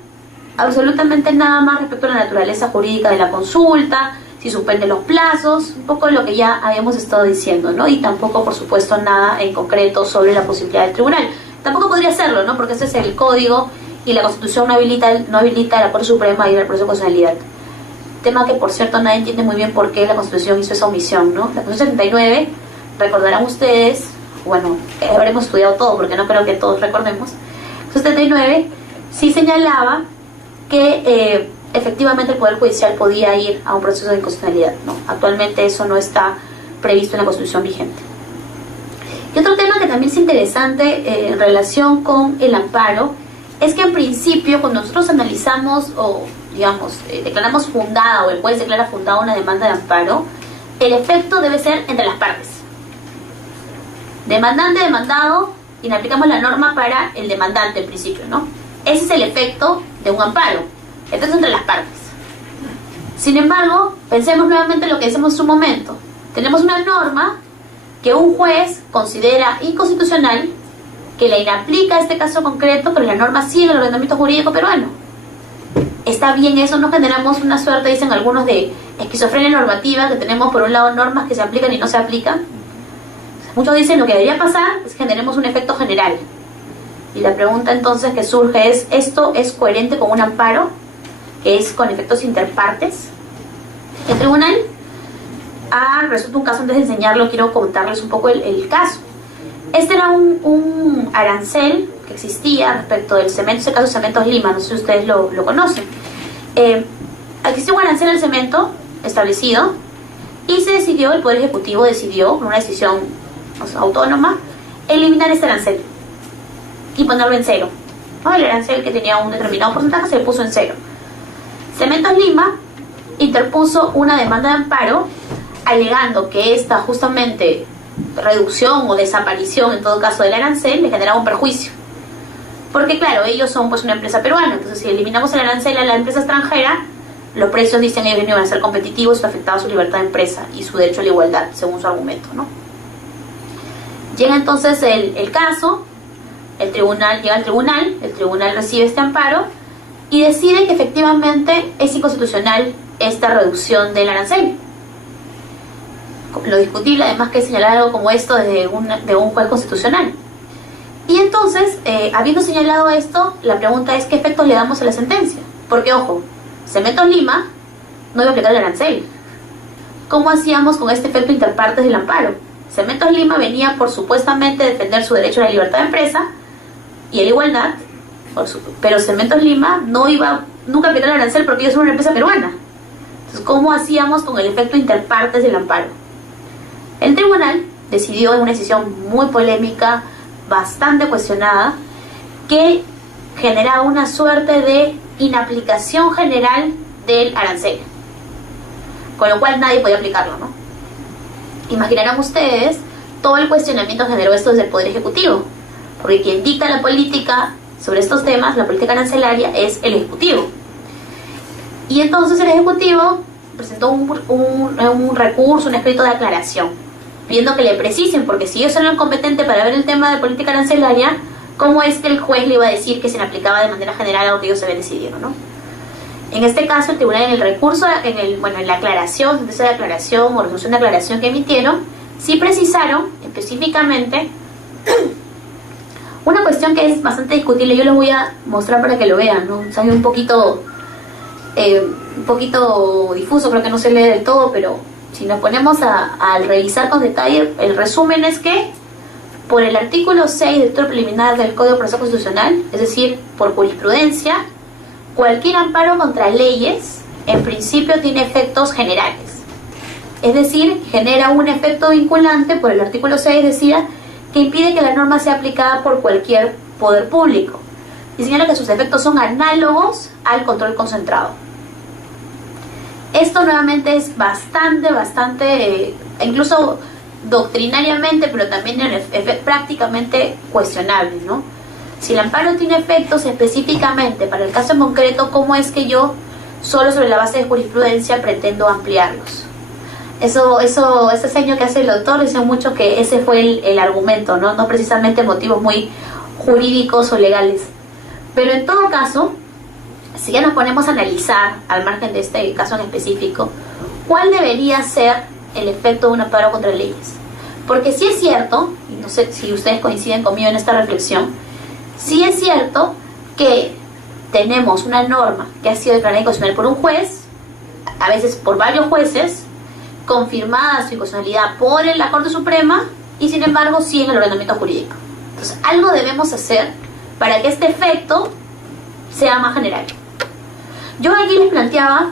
absolutamente nada más respecto a la naturaleza jurídica de la consulta, si suspende los plazos, un poco lo que ya habíamos estado diciendo, ¿no? Y tampoco, por supuesto, nada en concreto sobre la posibilidad del tribunal. Tampoco podría hacerlo, ¿no? Porque ese es el código y la Constitución no habilita a la Corte Suprema a ir al proceso de constitucionalidad. Tema que, por cierto, nadie entiende muy bien por qué la Constitución hizo esa omisión, ¿no? La Constitución 79, recordarán ustedes, bueno, habremos estudiado todo porque no creo que todos recordemos, la Constitución 79 sí señalaba que efectivamente el Poder Judicial podía ir a un proceso de inconstitucionalidad, ¿no? Actualmente eso no está previsto en la Constitución vigente. Y otro tema que también es interesante en relación con el amparo es que en principio cuando nosotros analizamos o digamos declaramos fundada o el juez declara fundada una demanda de amparo, el efecto debe ser entre las partes. Demandante, demandado, y le aplicamos la norma para el demandante en principio, ¿no? Ese es el efecto de un amparo, el efecto entre las partes. Sin embargo, pensemos nuevamente en lo que decimos en su momento. Tenemos una norma que un juez considera inconstitucional, que la inaplica a este caso concreto, pero la norma sigue el ordenamiento jurídico peruano. Está bien eso, no generamos una suerte, dicen algunos, de esquizofrenia normativa, que tenemos por un lado normas que se aplican y no se aplican. Muchos dicen lo que debería pasar es que generemos un efecto general. Y la pregunta entonces que surge es, ¿esto es coherente con un amparo que es con efectos interpartes? El tribunal ha resuelto un caso. Antes de enseñarlo quiero contarles un poco el caso. Este era un arancel que existía respecto del cemento, ese caso Cementos Lima, no sé si ustedes lo conocen. Existía un arancel al cemento establecido y se decidió, el Poder Ejecutivo decidió, con una decisión autónoma, eliminar este arancel y ponerlo en cero. ¿no? El arancel que tenía un determinado porcentaje se le puso en cero. Cementos Lima interpuso una demanda de amparo alegando que esta justamente reducción o desaparición, en todo caso, del arancel le generaba un perjuicio. Porque claro, ellos son pues una empresa peruana, entonces si eliminamos el arancel a la empresa extranjera, los precios, dicen ellos, no iban a ser competitivos, esto afectaba su libertad de empresa y su derecho a la igualdad, según su argumento, ¿no? Llega entonces el caso, llega al tribunal, el tribunal recibe este amparo y decide que efectivamente es inconstitucional esta reducción del arancel. Lo discutible además que es señalar algo como esto desde de un juez constitucional. Y entonces, habiendo señalado esto, la pregunta es ¿qué efectos le damos a la sentencia? Porque, ojo, Cementos Lima no iba a aplicar el arancel. ¿Cómo hacíamos con este efecto interpartes del amparo? Cementos Lima venía por supuestamente defender su derecho a la libertad de empresa y a la igualdad, pero Cementos Lima no iba nunca a aplicar el arancel porque ellos son una empresa peruana. Entonces, ¿cómo hacíamos con el efecto interpartes del amparo? El tribunal decidió en una decisión muy polémica, bastante cuestionada, que generaba una suerte de inaplicación general del arancel, con lo cual nadie podía aplicarlo, ¿no? Imaginarán ustedes todo el cuestionamiento que generó esto desde el Poder Ejecutivo, porque quien dicta la política sobre estos temas, la política arancelaria, es el Ejecutivo. Y entonces el Ejecutivo presentó un recurso, un escrito de aclaración, pidiendo que le precisen, porque si ellos eran competentes para ver el tema de política arancelaria, ¿cómo es que el juez le iba a decir que se le aplicaba de manera general a lo que ellos habían decidido, ¿no? En este caso, el tribunal en el recurso, en la aclaración, sentencia de aclaración o resolución de aclaración que emitieron, sí precisaron específicamente una cuestión que es bastante discutible. Yo les voy a mostrar para que lo vean, ¿no? O sea, es un poquito difuso, creo que no se lee del todo, pero si nos ponemos a revisar con detalle, el resumen es que por el artículo 6 del título preliminar del Código de Proceso Constitucional, es decir, por jurisprudencia, cualquier amparo contra leyes, en principio, tiene efectos generales. Es decir, genera un efecto vinculante, por el artículo 6 decía, que impide que la norma sea aplicada por cualquier poder público. Y señala que sus efectos son análogos al control concentrado. Esto nuevamente es bastante, incluso doctrinariamente, pero también prácticamente cuestionable, ¿no? Si el amparo tiene efectos específicamente para el caso en concreto, ¿cómo es que yo, solo sobre la base de jurisprudencia, pretendo ampliarlos? Ese seño que hace el autor dice mucho que ese fue el argumento, ¿no? No precisamente motivos muy jurídicos o legales. Pero en todo caso, si ya nos ponemos a analizar, al margen de este caso en específico, ¿cuál debería ser el efecto de un amparo contra leyes? Porque sí es cierto, y no sé si ustedes coinciden conmigo en esta reflexión, sí es cierto que tenemos una norma que ha sido declarada inconstitucional por un juez, a veces por varios jueces, confirmada su inconstitucionalidad por la Corte Suprema, y sin embargo sí en el ordenamiento jurídico. Entonces, algo debemos hacer para que este efecto sea más general. Yo aquí les planteaba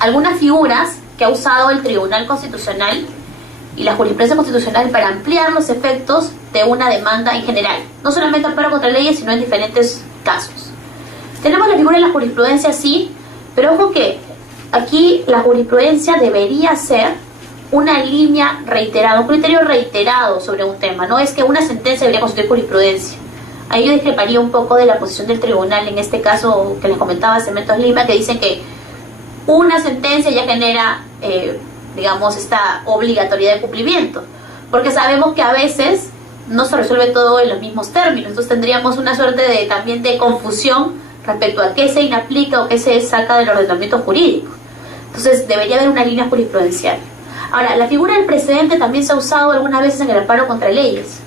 algunas figuras que ha usado el Tribunal Constitucional y la jurisprudencia constitucional para ampliar los efectos de una demanda en general, no solamente amparo contra leyes, sino en diferentes casos. Tenemos la figura de la jurisprudencia, sí, pero ojo que aquí la jurisprudencia debería ser una línea reiterada, un criterio reiterado sobre un tema. No es que una sentencia debería constituir jurisprudencia. Ahí yo discreparía un poco de la posición del tribunal, en este caso que les comentaba Cementos Lima, que dicen que una sentencia ya genera, digamos, esta obligatoriedad de cumplimiento, porque sabemos que a veces no se resuelve todo en los mismos términos. Entonces tendríamos una suerte también de confusión respecto a qué se inaplica o qué se saca del ordenamiento jurídico. Entonces debería haber una línea jurisprudencial. Ahora, la figura del precedente también se ha usado algunas veces en el amparo contra leyes.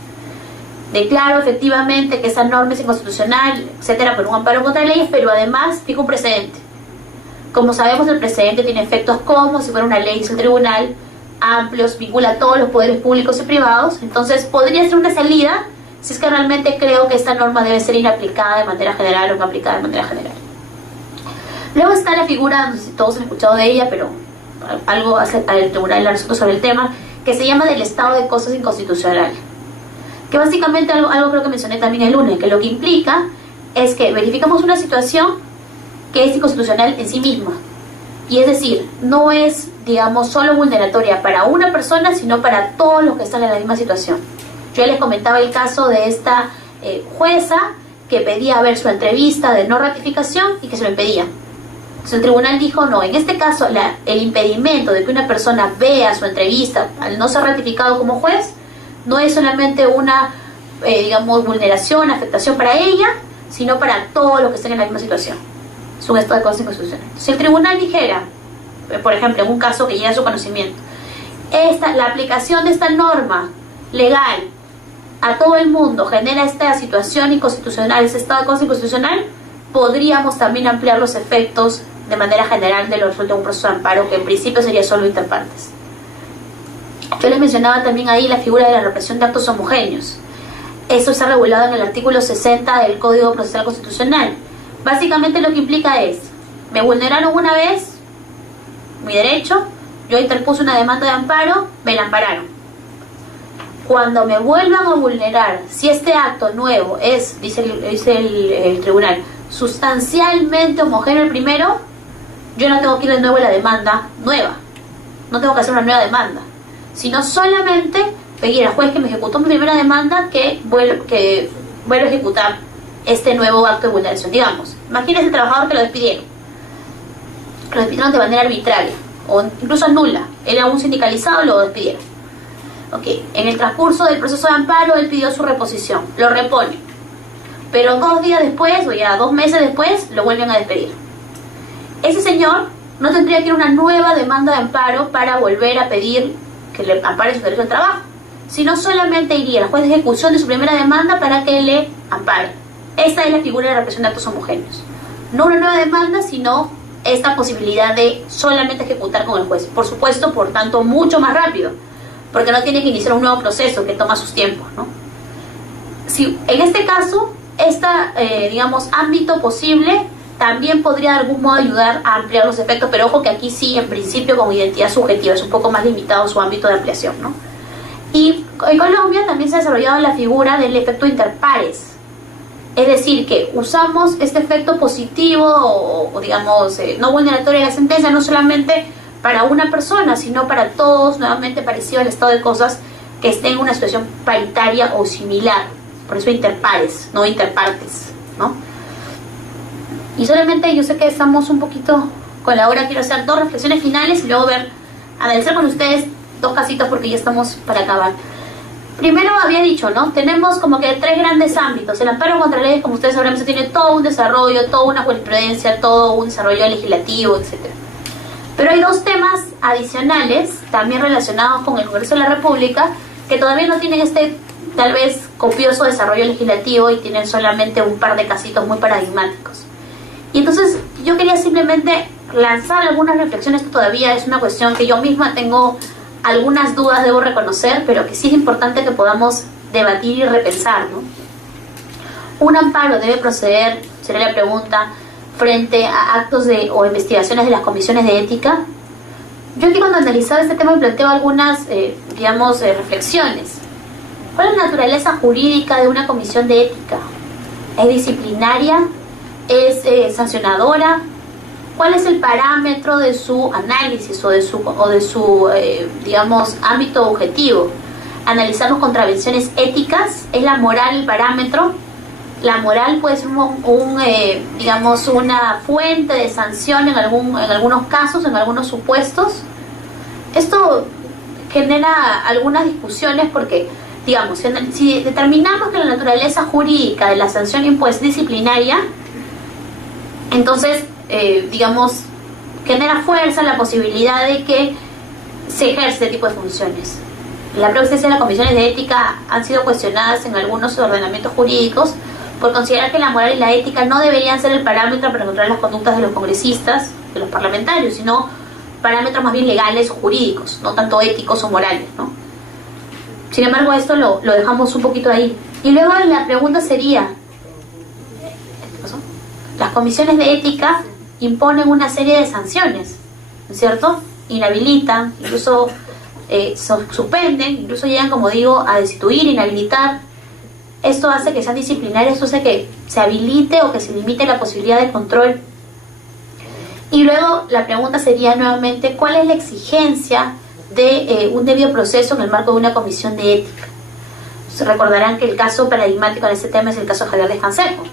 Declaro efectivamente que esa norma es inconstitucional, etcétera, por un amparo contra leyes, pero además fijo un precedente. Como sabemos, el precedente tiene efectos como si fuera una ley, dice el tribunal, amplios, vincula a todos los poderes públicos y privados. Entonces podría ser una salida si es que realmente creo que esta norma debe ser inaplicada de manera general o no aplicada de manera general. Luego está la figura, no sé si todos han escuchado de ella, pero algo hace el tribunal la resuelto sobre el tema, que se llama del estado de cosas inconstitucional. que básicamente algo creo que mencioné también el lunes, que lo que implica es que verificamos una situación que es inconstitucional en sí misma. Y es decir, no es, digamos, solo vulneratoria para una persona, sino para todos los que están en la misma situación. Yo les comentaba el caso de esta jueza que pedía ver su entrevista de no ratificación y que se lo impedía. Entonces el tribunal dijo, no, en este caso el impedimento de que una persona vea su entrevista al no ser ratificado como juez no es solamente una, digamos, vulneración, afectación para ella, sino para todos los que estén en la misma situación. Es un estado de cosas inconstitucional. Si el tribunal dijera, por ejemplo, en un caso que llega a su conocimiento, la aplicación de esta norma legal a todo el mundo genera esta situación inconstitucional, ese estado de cosas inconstitucional, podríamos también ampliar los efectos de manera general de lo resuelto en un proceso de amparo, que en principio sería solo interpartes. Yo les mencionaba también ahí la figura de la represión de actos homogéneos. Eso está regulado en el artículo 60 del Código Procesal Constitucional. Básicamente lo que implica es, me vulneraron una vez mi derecho, yo interpuse una demanda de amparo, me la ampararon. Cuando me vuelvan a vulnerar, si este acto nuevo es, dice el tribunal, sustancialmente homogéneo al primero, yo no tengo que ir de nuevo a la demanda nueva, no tengo que hacer una nueva demanda, sino solamente pedir al juez que me ejecutó mi primera demanda que vuelva a ejecutar este nuevo acto de vulneración. Digamos, imagínese el trabajador que lo despidieron de manera arbitraria o incluso nula, él era un sindicalizado, lo despidieron. En el transcurso del proceso de amparo él pidió su reposición, lo repone, pero 2 días después o ya 2 meses después lo vuelven a despedir. Ese señor no tendría que ir a una nueva demanda de amparo para volver a pedir que le ampare su derecho al trabajo, sino solamente iría al juez de ejecución de su primera demanda para que le ampare. Esta es la figura de represión de actos homogéneos. No una nueva demanda, sino esta posibilidad de solamente ejecutar con el juez. Por supuesto, por tanto, mucho más rápido, porque no tiene que iniciar un nuevo proceso que toma sus tiempos, ¿no? Si en este caso, digamos, ámbito posible también podría de algún modo ayudar a ampliar los efectos, pero ojo que aquí sí, en principio, con identidad subjetiva, es un poco más limitado su ámbito de ampliación, ¿no? Y en Colombia también se ha desarrollado la figura del efecto interpares. Es decir, que usamos este efecto positivo o digamos, no vulneratorio de la sentencia, no solamente para una persona, sino para todos, nuevamente parecido al estado de cosas que estén en una situación paritaria o similar. Por eso interpares, no interpartes, ¿no? Y solamente yo sé que estamos un poquito con la hora, quiero hacer 2 reflexiones finales y luego analizar con ustedes 2 casitos porque ya estamos para acabar. Primero había dicho, ¿no? Tenemos como que 3 grandes ámbitos. El amparo contra leyes, como ustedes sabrán, tiene todo un desarrollo, toda una jurisprudencia, todo un desarrollo legislativo, etc. Pero hay 2 temas adicionales, también relacionados con el Congreso de la República, que todavía no tienen tal vez, copioso desarrollo legislativo y tienen solamente un par de casitos muy paradigmáticos. Y entonces yo quería simplemente lanzar algunas reflexiones. Esto todavía es una cuestión que yo misma tengo algunas dudas, debo reconocer, pero que sí es importante que podamos debatir y repensar, ¿no? ¿Un amparo debe proceder, sería la pregunta, frente a actos o investigaciones de las comisiones de ética? Yo aquí cuando analizaba este tema me planteo algunas, reflexiones. ¿Cuál es la naturaleza jurídica de una comisión de ética? ¿Es disciplinaria? ¿Es sancionadora? ¿Cuál es el parámetro de su análisis o de su ámbito objetivo? ¿Analizamos contravenciones éticas? ¿Es la moral el parámetro? La moral puede ser una fuente de sanción en algunos casos, en algunos supuestos. Esto genera algunas discusiones porque, digamos, si determinamos que la naturaleza jurídica de la sanción impuesta es disciplinaria, entonces genera fuerza la posibilidad de que se ejerce este tipo de funciones. La propia existencia de las comisiones de ética han sido cuestionadas en algunos ordenamientos jurídicos por considerar que la moral y la ética no deberían ser el parámetro para controlar las conductas de los congresistas, de los parlamentarios, sino parámetros más bien legales o jurídicos, no tanto éticos o morales, ¿no? Sin embargo, esto lo dejamos un poquito ahí. Y luego la pregunta sería, ¿qué pasó? Las comisiones de ética imponen una serie de sanciones, ¿no es cierto? Inhabilitan, incluso suspenden, incluso llegan, como digo, a destituir, inhabilitar. Esto hace que sean disciplinarias, esto hace que se habilite o que se limite la posibilidad de control. Y luego la pregunta sería nuevamente, ¿cuál es la exigencia de un debido proceso en el marco de una comisión de ética? Se recordarán que el caso paradigmático en este tema es el caso de Javier Descanseco.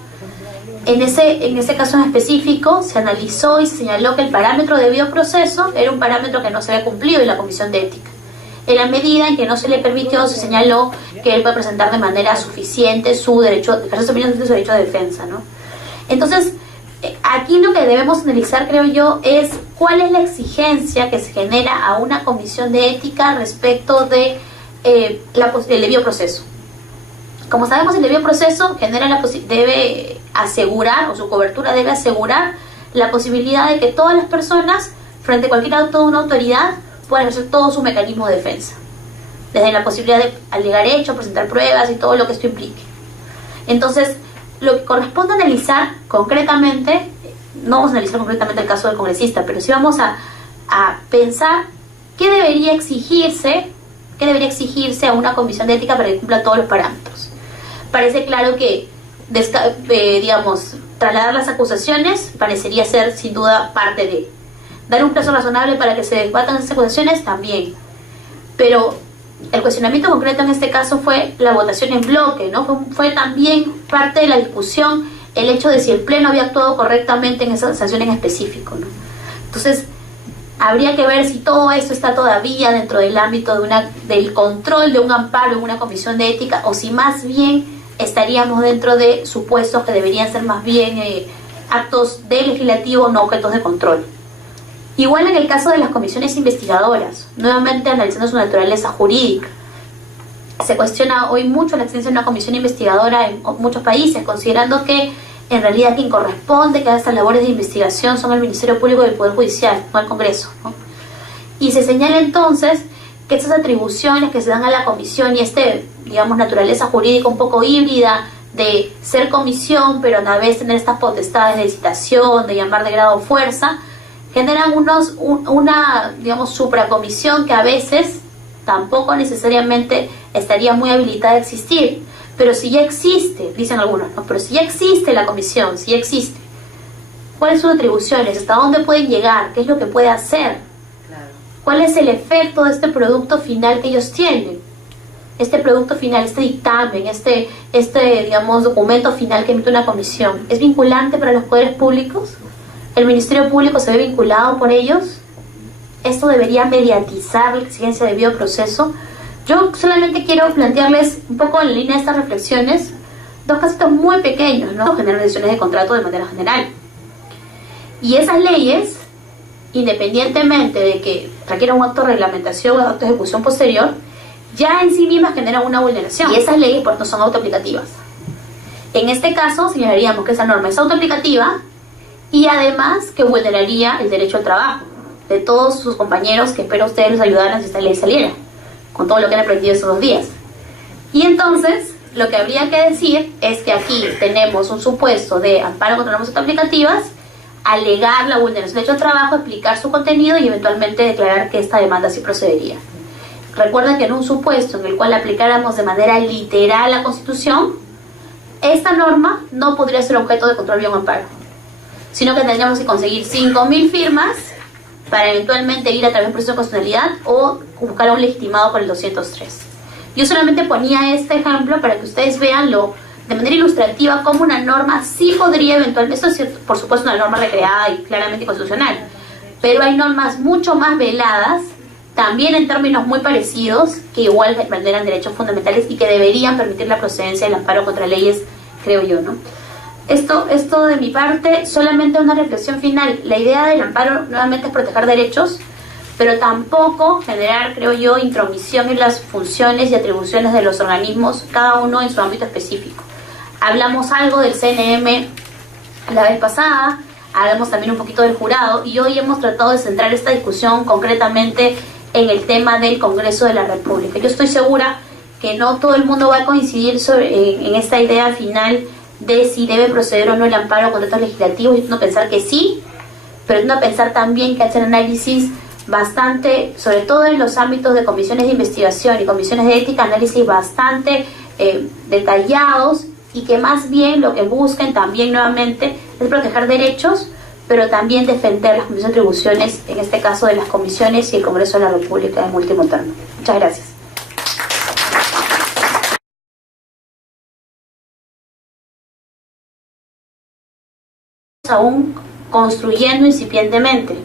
En ese caso en específico se analizó y se señaló que el parámetro de debido proceso era un parámetro que no se había cumplido en la comisión de ética. En la medida en que no se le permitió, se señaló que él puede presentar de manera suficiente su derecho, su derecho de defensa, ¿no? Entonces, aquí lo que debemos analizar, creo yo, es cuál es la exigencia que se genera a una comisión de ética respecto de el debido proceso. Como sabemos, el debido proceso debe asegurar, o su cobertura debe asegurar la posibilidad de que todas las personas, frente a cualquier acto de una autoridad, puedan hacer todo su mecanismo de defensa, desde la posibilidad de alegar hechos, presentar pruebas y todo lo que esto implique. Entonces, lo que corresponde analizar concretamente, no vamos a analizar concretamente el caso del congresista, pero sí vamos a pensar qué debería exigirse a una comisión de ética para que cumpla todos los parámetros. Parece claro que, digamos, trasladar las acusaciones parecería ser sin duda parte de. Dar un plazo razonable para que se debatan esas acusaciones también. Pero el cuestionamiento concreto en este caso fue la votación en bloque, ¿no? Fue también parte de la discusión el hecho de si el Pleno había actuado correctamente en esa sanción en específico, ¿no? Entonces, habría que ver si todo esto está todavía dentro del ámbito del control de un amparo en una comisión de ética, o si más bien estaríamos dentro de supuestos que deberían ser más bien actos de legislativo, no objetos de control. Igual en el caso de las comisiones investigadoras, nuevamente analizando su naturaleza jurídica, se cuestiona hoy mucho la existencia de una comisión investigadora en muchos países, considerando que en realidad quien corresponde que haga estas labores de investigación son el Ministerio Público y el Poder Judicial, no el Congreso, ¿no? Y se señala entonces que estas atribuciones que se dan a la comisión y digamos, naturaleza jurídica un poco híbrida de ser comisión, pero a la vez tener estas potestades de licitación, de llamar de grado fuerza, generan una, digamos, supracomisión que a veces tampoco necesariamente estaría muy habilitada a existir. Pero si ya existe, dicen algunos, ¿no? Pero si ya existe la comisión, si ya existe, ¿cuáles son sus atribuciones? ¿Hasta dónde pueden llegar? ¿Qué es lo que puede hacer? Claro. ¿Cuál es el efecto de este producto final que ellos tienen? Este producto final, este dictamen, digamos, documento final que emite una comisión, ¿es vinculante para los poderes públicos? ¿El Ministerio Público se ve vinculado por ellos? ¿Esto debería mediatizar la exigencia de debido proceso? Yo solamente quiero plantearles un poco en línea de estas reflexiones dos casitos muy pequeños, ¿no? Generan decisiones de contrato de manera general. Y esas leyes, independientemente de que requieran un acto de reglamentación o un acto de ejecución posterior, ya en sí mismas generan una vulneración. Y esas leyes, por tanto, son autoaplicativas. En este caso, señalaríamos que esa norma es autoaplicativa y además que vulneraría el derecho al trabajo de todos sus compañeros, que espero ustedes les ayudaran si esta ley saliera, con todo lo que han aprendido estos 2 días. Y entonces, lo que habría que decir es que aquí tenemos un supuesto de amparo contra normas autoaplicativas, alegar la vulneración del derecho al trabajo, explicar su contenido y eventualmente declarar que esta demanda sí procedería. Recuerden que en un supuesto en el cual aplicáramos de manera literal la Constitución, esta norma no podría ser objeto de control vía un amparo, sino que tendríamos que conseguir 5.000 firmas para eventualmente ir a través del proceso de constitucionalidad o buscar a un legitimado por el 203. Yo solamente ponía este ejemplo para que ustedes vean de manera ilustrativa cómo una norma sí podría eventualmente, esto es por supuesto una norma recreada y claramente constitucional, pero hay normas mucho más veladas, también en términos muy parecidos, que igual vulneran derechos fundamentales y que deberían permitir la procedencia del amparo contra leyes, creo yo, ¿no? Esto de mi parte, solamente una reflexión final. La idea del amparo nuevamente es proteger derechos, pero tampoco generar, creo yo, intromisión en las funciones y atribuciones de los organismos, cada uno en su ámbito específico. Hablamos algo del CNM la vez pasada, hablamos también un poquito del jurado, y hoy hemos tratado de centrar esta discusión concretamente en el tema del Congreso de la República. Yo estoy segura que no todo el mundo va a coincidir en esta idea final de si debe proceder o no el amparo contra actos legislativos. Yo tengo que pensar que sí, pero tengo que pensar también que hacer análisis bastante, sobre todo en los ámbitos de comisiones de investigación y comisiones de ética, análisis bastante detallados, y que más bien lo que busquen también nuevamente es proteger derechos, pero también defender las mismas atribuciones, en este caso de las comisiones y el Congreso de la República en último término. Muchas gracias. Aún construyendo incipientemente.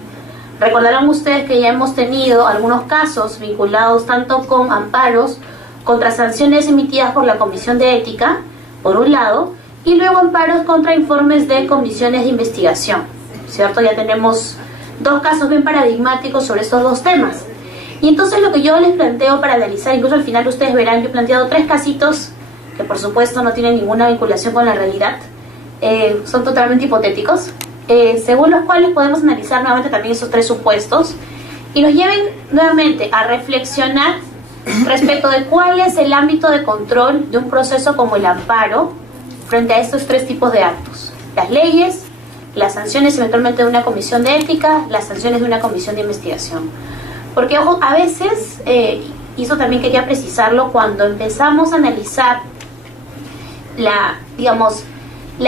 Recordarán ustedes que ya hemos tenido algunos casos vinculados tanto con amparos contra sanciones emitidas por la Comisión de Ética, por un lado, y luego amparos contra informes de comisiones de investigación, ¿cierto? Ya tenemos dos casos bien paradigmáticos sobre estos dos temas. Y entonces lo que yo les planteo para analizar, incluso al final ustedes verán, yo he planteado 3 casitos que por supuesto no tienen ninguna vinculación con la realidad, son totalmente hipotéticos, según los cuales podemos analizar nuevamente también esos 3 supuestos y nos lleven nuevamente a reflexionar respecto de cuál es el ámbito de control de un proceso como el amparo frente a estos 3 tipos de actos: las leyes, las sanciones eventualmente de una comisión de ética, las sanciones de una comisión de investigación. Porque, ojo, a veces, y eso también quería precisarlo, cuando empezamos a analizar la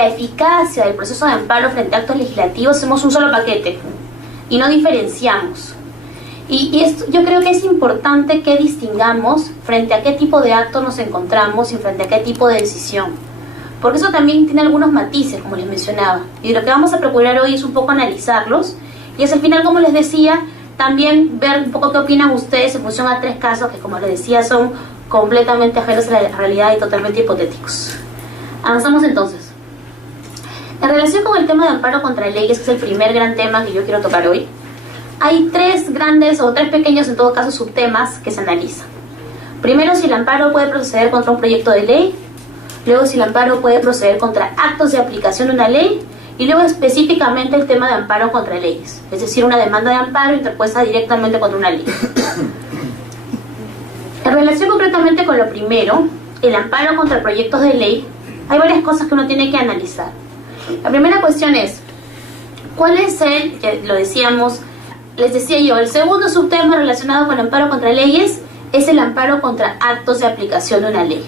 eficacia del proceso de amparo frente a actos legislativos, hacemos un solo paquete y no diferenciamos. Y esto, yo creo que es importante que distingamos frente a qué tipo de acto nos encontramos y frente a qué tipo de decisión, porque eso también tiene algunos matices, como les mencionaba, y lo que vamos a procurar hoy es un poco analizarlos y es al final, como les decía, también ver un poco qué opinan ustedes en función a 3 casos que, como les decía, son completamente ajenos a la realidad y totalmente hipotéticos. Avanzamos entonces. En relación con el tema de amparo contra leyes, que es el primer gran tema que yo quiero tocar hoy, hay 3 grandes o 3 pequeños, en todo caso, subtemas que se analizan. Primero, si el amparo puede proceder contra un proyecto de ley. Luego, si el amparo puede proceder contra actos de aplicación de una ley. Y luego, específicamente, el tema de amparo contra leyes, es decir, una demanda de amparo interpuesta directamente contra una ley. En relación concretamente con lo primero, el amparo contra proyectos de ley, hay varias cosas que uno tiene que analizar. La primera cuestión es, ¿cuál es lo decíamos, les decía yo, el segundo subtema relacionado con el amparo contra leyes es el amparo contra actos de aplicación de una ley?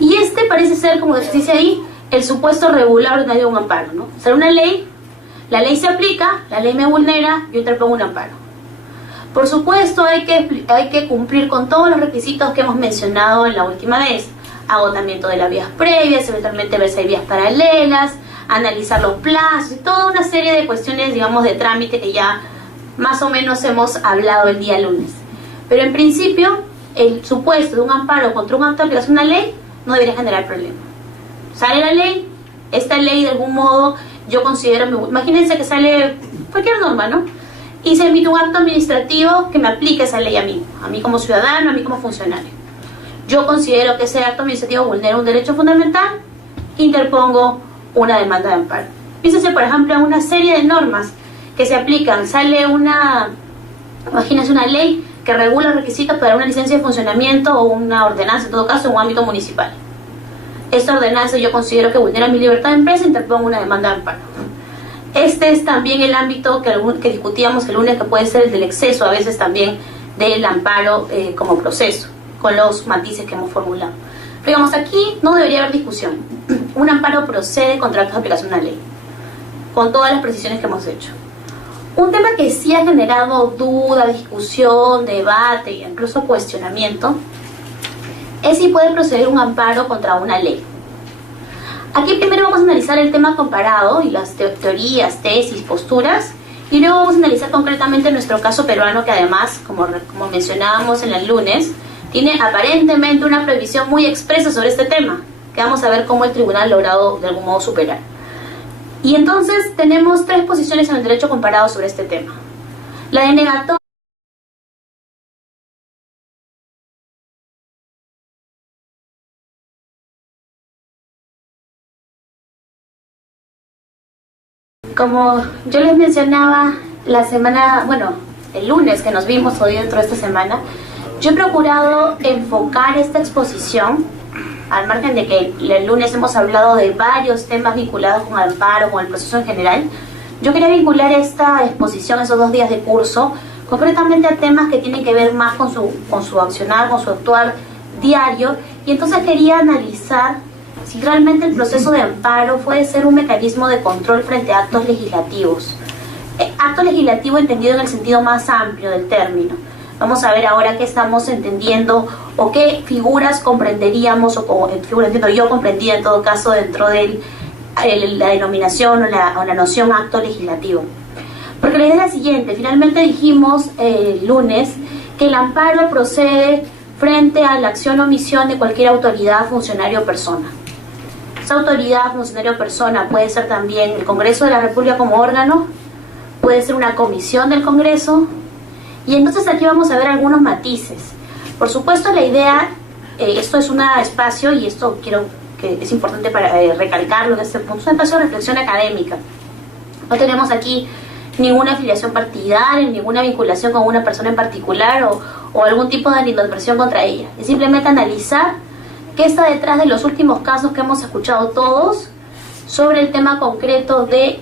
Y este parece ser, como dice ahí, el supuesto regular de un amparo, ¿no? O sea, una ley, la ley se aplica, la ley me vulnera, yo interpongo un amparo. Por supuesto, hay que cumplir con todos los requisitos que hemos mencionado en la última vez: agotamiento de las vías previas, eventualmente ver si hay vías paralelas, analizar los plazos y toda una serie de cuestiones, digamos, de trámite que ya más o menos hemos hablado el día lunes. Pero en principio, el supuesto de un amparo contra un acto de aplicación de una ley no debería generar problema. Sale la ley, esta ley de algún modo yo considero, imagínense que sale cualquier norma, ¿no? Y se emite un acto administrativo que me aplique esa ley a mí como ciudadano, a mí como funcionario. Yo considero que ese acto administrativo vulnera un derecho fundamental, interpongo una demanda de amparo. Fíjense, por ejemplo, en una serie de normas que se aplican, sale imagínense una ley que regula requisitos para una licencia de funcionamiento o una ordenanza, en todo caso, en un ámbito municipal. Esta ordenanza yo considero que vulnera mi libertad de empresa, interpongo una demanda de amparo. Este es también el ámbito que discutíamos el lunes, que puede ser el del exceso, a veces también del amparo como proceso, con los matices que hemos formulado. Digamos, aquí no debería haber discusión. Un amparo procede contra actos de aplicación de una ley, con todas las precisiones que hemos hecho. Un tema que sí ha generado duda, discusión, debate e incluso cuestionamiento es si puede proceder un amparo contra una ley. Aquí primero vamos a analizar el tema comparado y las teorías, tesis, posturas, y luego vamos a analizar concretamente nuestro caso peruano, que además, como mencionábamos en el lunes, tiene aparentemente una prohibición muy expresa sobre este tema, que vamos a ver cómo el tribunal ha logrado de algún modo superar. Y entonces tenemos 3 posiciones en el derecho comparado sobre este tema. La denegatoria, como yo les mencionaba el lunes que nos vimos hoy dentro de esta semana, yo he procurado enfocar esta exposición, al margen de que el lunes hemos hablado de varios temas vinculados con el amparo, con el proceso en general. Yo quería vincular esta exposición, esos 2 días de curso, concretamente a temas que tienen que ver más con su accionar, con su actuar diario, y entonces quería analizar si realmente el proceso de amparo puede ser un mecanismo de control frente a actos legislativos. Acto legislativo entendido en el sentido más amplio del término. Vamos a ver ahora qué estamos entendiendo o qué figuras comprenderíamos, o figuras yo comprendía en todo caso dentro de la denominación o la noción acto legislativo. Porque la idea es la siguiente: finalmente dijimos el lunes que el amparo procede frente a la acción o omisión de cualquier autoridad, funcionario o persona. Esa autoridad, funcionario o persona puede ser también el Congreso de la República como órgano, puede ser una comisión del Congreso, y entonces aquí vamos a ver algunos matices. Por supuesto, la idea, esto es un espacio, y esto quiero que es importante para recalcarlo en este punto, es un espacio de reflexión académica. No tenemos aquí ninguna afiliación partidaria, ninguna vinculación con una persona en particular o algún tipo de animadversión contra ella. Es simplemente analizar qué está detrás de los últimos casos que hemos escuchado todos sobre el tema concreto de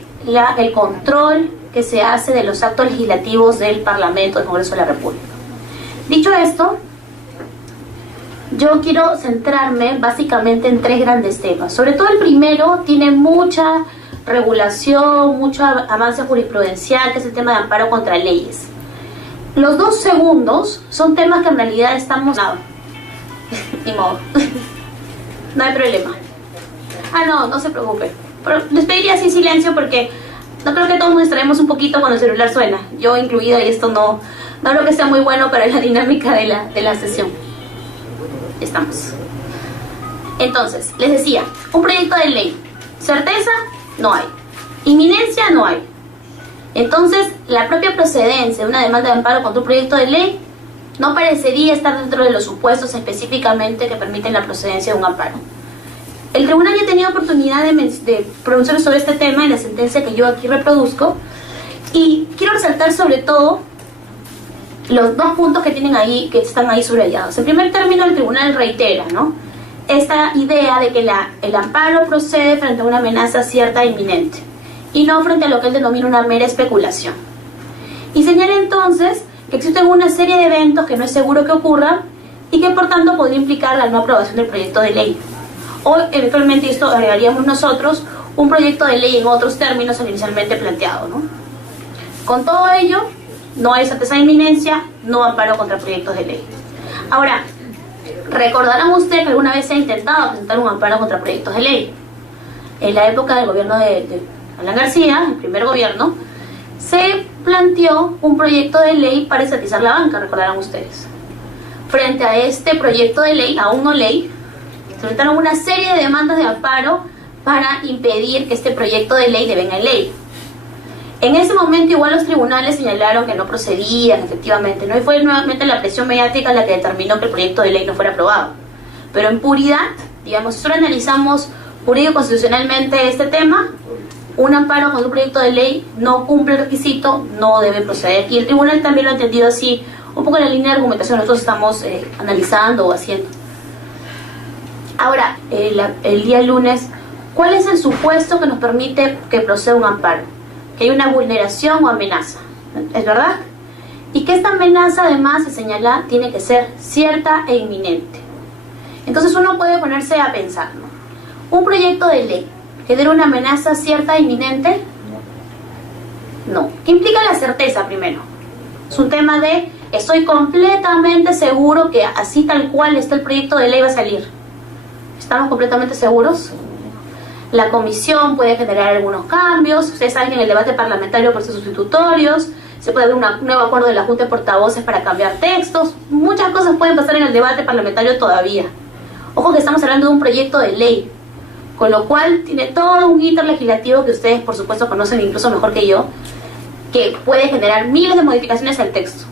el control que se hace de los actos legislativos del Parlamento, del Congreso de la República. Dicho esto, yo quiero centrarme básicamente en tres grandes temas. Sobre todo el primero tiene mucha regulación, mucho avance jurisprudencial, que es el tema de amparo contra leyes. Los dos segundos son temas que en realidad estamos... Ni modo. No hay problema. No se preocupe. Pero les pediría así silencio porque no creo que todos nos distraemos un poquito cuando el celular suena. Yo incluida, y esto no creo que sea muy bueno para la dinámica de la sesión. Estamos. Entonces, les decía, un proyecto de ley. ¿Certeza? No hay. Inminencia no hay. Entonces, la propia procedencia de una demanda de amparo contra un proyecto de ley no parecería estar dentro de los supuestos específicamente que permiten la procedencia de un amparo. El tribunal ya ha tenido oportunidad de pronunciar sobre este tema en la sentencia que yo aquí reproduzco, y quiero resaltar sobre todo los dos puntos que están ahí subrayados. En primer término, el tribunal reitera, esta idea de que el amparo procede frente a una amenaza cierta e inminente, y no frente a lo que él denomina una mera especulación. Y señala entonces que existen una serie de eventos que no es seguro que ocurran y que por tanto podría implicar la no aprobación del proyecto de ley. O eventualmente, esto agregaríamos nosotros, un proyecto de ley en otros términos al inicialmente planteado, Con todo ello, no hay certeza de inminencia, no amparo contra proyectos de ley. Ahora, recordarán ustedes que alguna vez se ha intentado presentar un amparo contra proyectos de ley. En la época del gobierno de Alan García, el primer gobierno, se planteó un proyecto de ley para estatizar la banca, recordarán ustedes. Frente a este proyecto de ley, aún no ley, se presentaron una serie de demandas de amparo para impedir que este proyecto de ley devenga en ley. En ese momento igual los tribunales señalaron que no procedían efectivamente, y fue nuevamente la presión mediática la que determinó que el proyecto de ley no fuera aprobado. Pero en puridad, digamos, si solo analizamos jurídico-constitucionalmente este tema, un amparo con un proyecto de ley no cumple el requisito, no debe proceder. Y el tribunal también lo ha entendido así, un poco en la línea de argumentación que nosotros estamos analizando o haciendo. Ahora, el día lunes, ¿cuál es el supuesto que nos permite que proceda un amparo? Que hay una vulneración o amenaza, ¿es verdad? Y que esta amenaza, además, se señala, tiene que ser cierta e inminente. Entonces uno puede ponerse a pensar, ¿un proyecto de ley genera una amenaza cierta e inminente? No. ¿Qué implica la certeza primero? Es un tema de, estoy completamente seguro que así tal cual está el proyecto de ley va a salir. ¿Estamos completamente seguros? La comisión puede generar algunos cambios. Ustedes saben que en el debate parlamentario por sustitutorios se puede haber un nuevo acuerdo de la Junta de Portavoces para cambiar textos. Muchas cosas pueden pasar en el debate parlamentario todavía. Ojo que estamos hablando de un proyecto de ley, con lo cual tiene todo un íter legislativo que ustedes por supuesto conocen incluso mejor que yo, que puede generar miles de modificaciones al texto.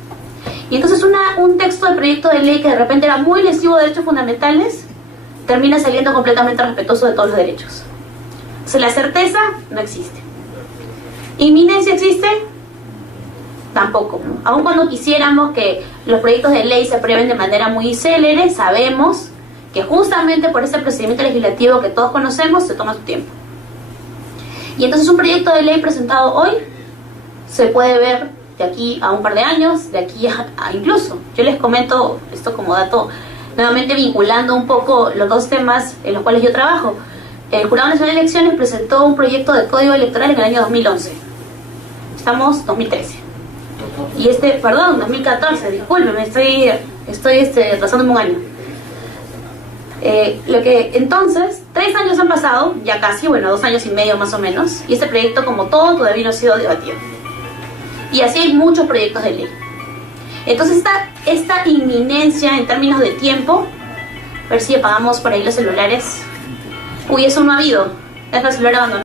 Y entonces un texto de proyecto de ley que de repente era muy lesivo de derechos fundamentales termina saliendo completamente respetuoso de todos los derechos. Entonces la certeza no existe. ¿Inminencia existe? Tampoco. Aun cuando quisiéramos que los proyectos de ley se aprueben de manera muy célere, sabemos que justamente por ese procedimiento legislativo que todos conocemos se toma su tiempo. Y entonces un proyecto de ley presentado hoy se puede ver de aquí a un par de años, de aquí a incluso. Yo les comento esto como dato nuevamente vinculando un poco los dos temas en los cuales yo trabajo. El Jurado Nacional de Elecciones presentó un proyecto de código electoral en el año 2011. Estamos 2013. Y 2014, discúlpeme, estoy retrasándome un año. Entonces, 3 años han pasado, ya casi, 2 años y medio más o menos, y este proyecto, como todo, todavía no ha sido debatido. Y así hay muchos proyectos de ley. Entonces, esta inminencia en términos de tiempo, a ver si apagamos por ahí los celulares. Uy, eso no ha habido. Deja el celular abandonado.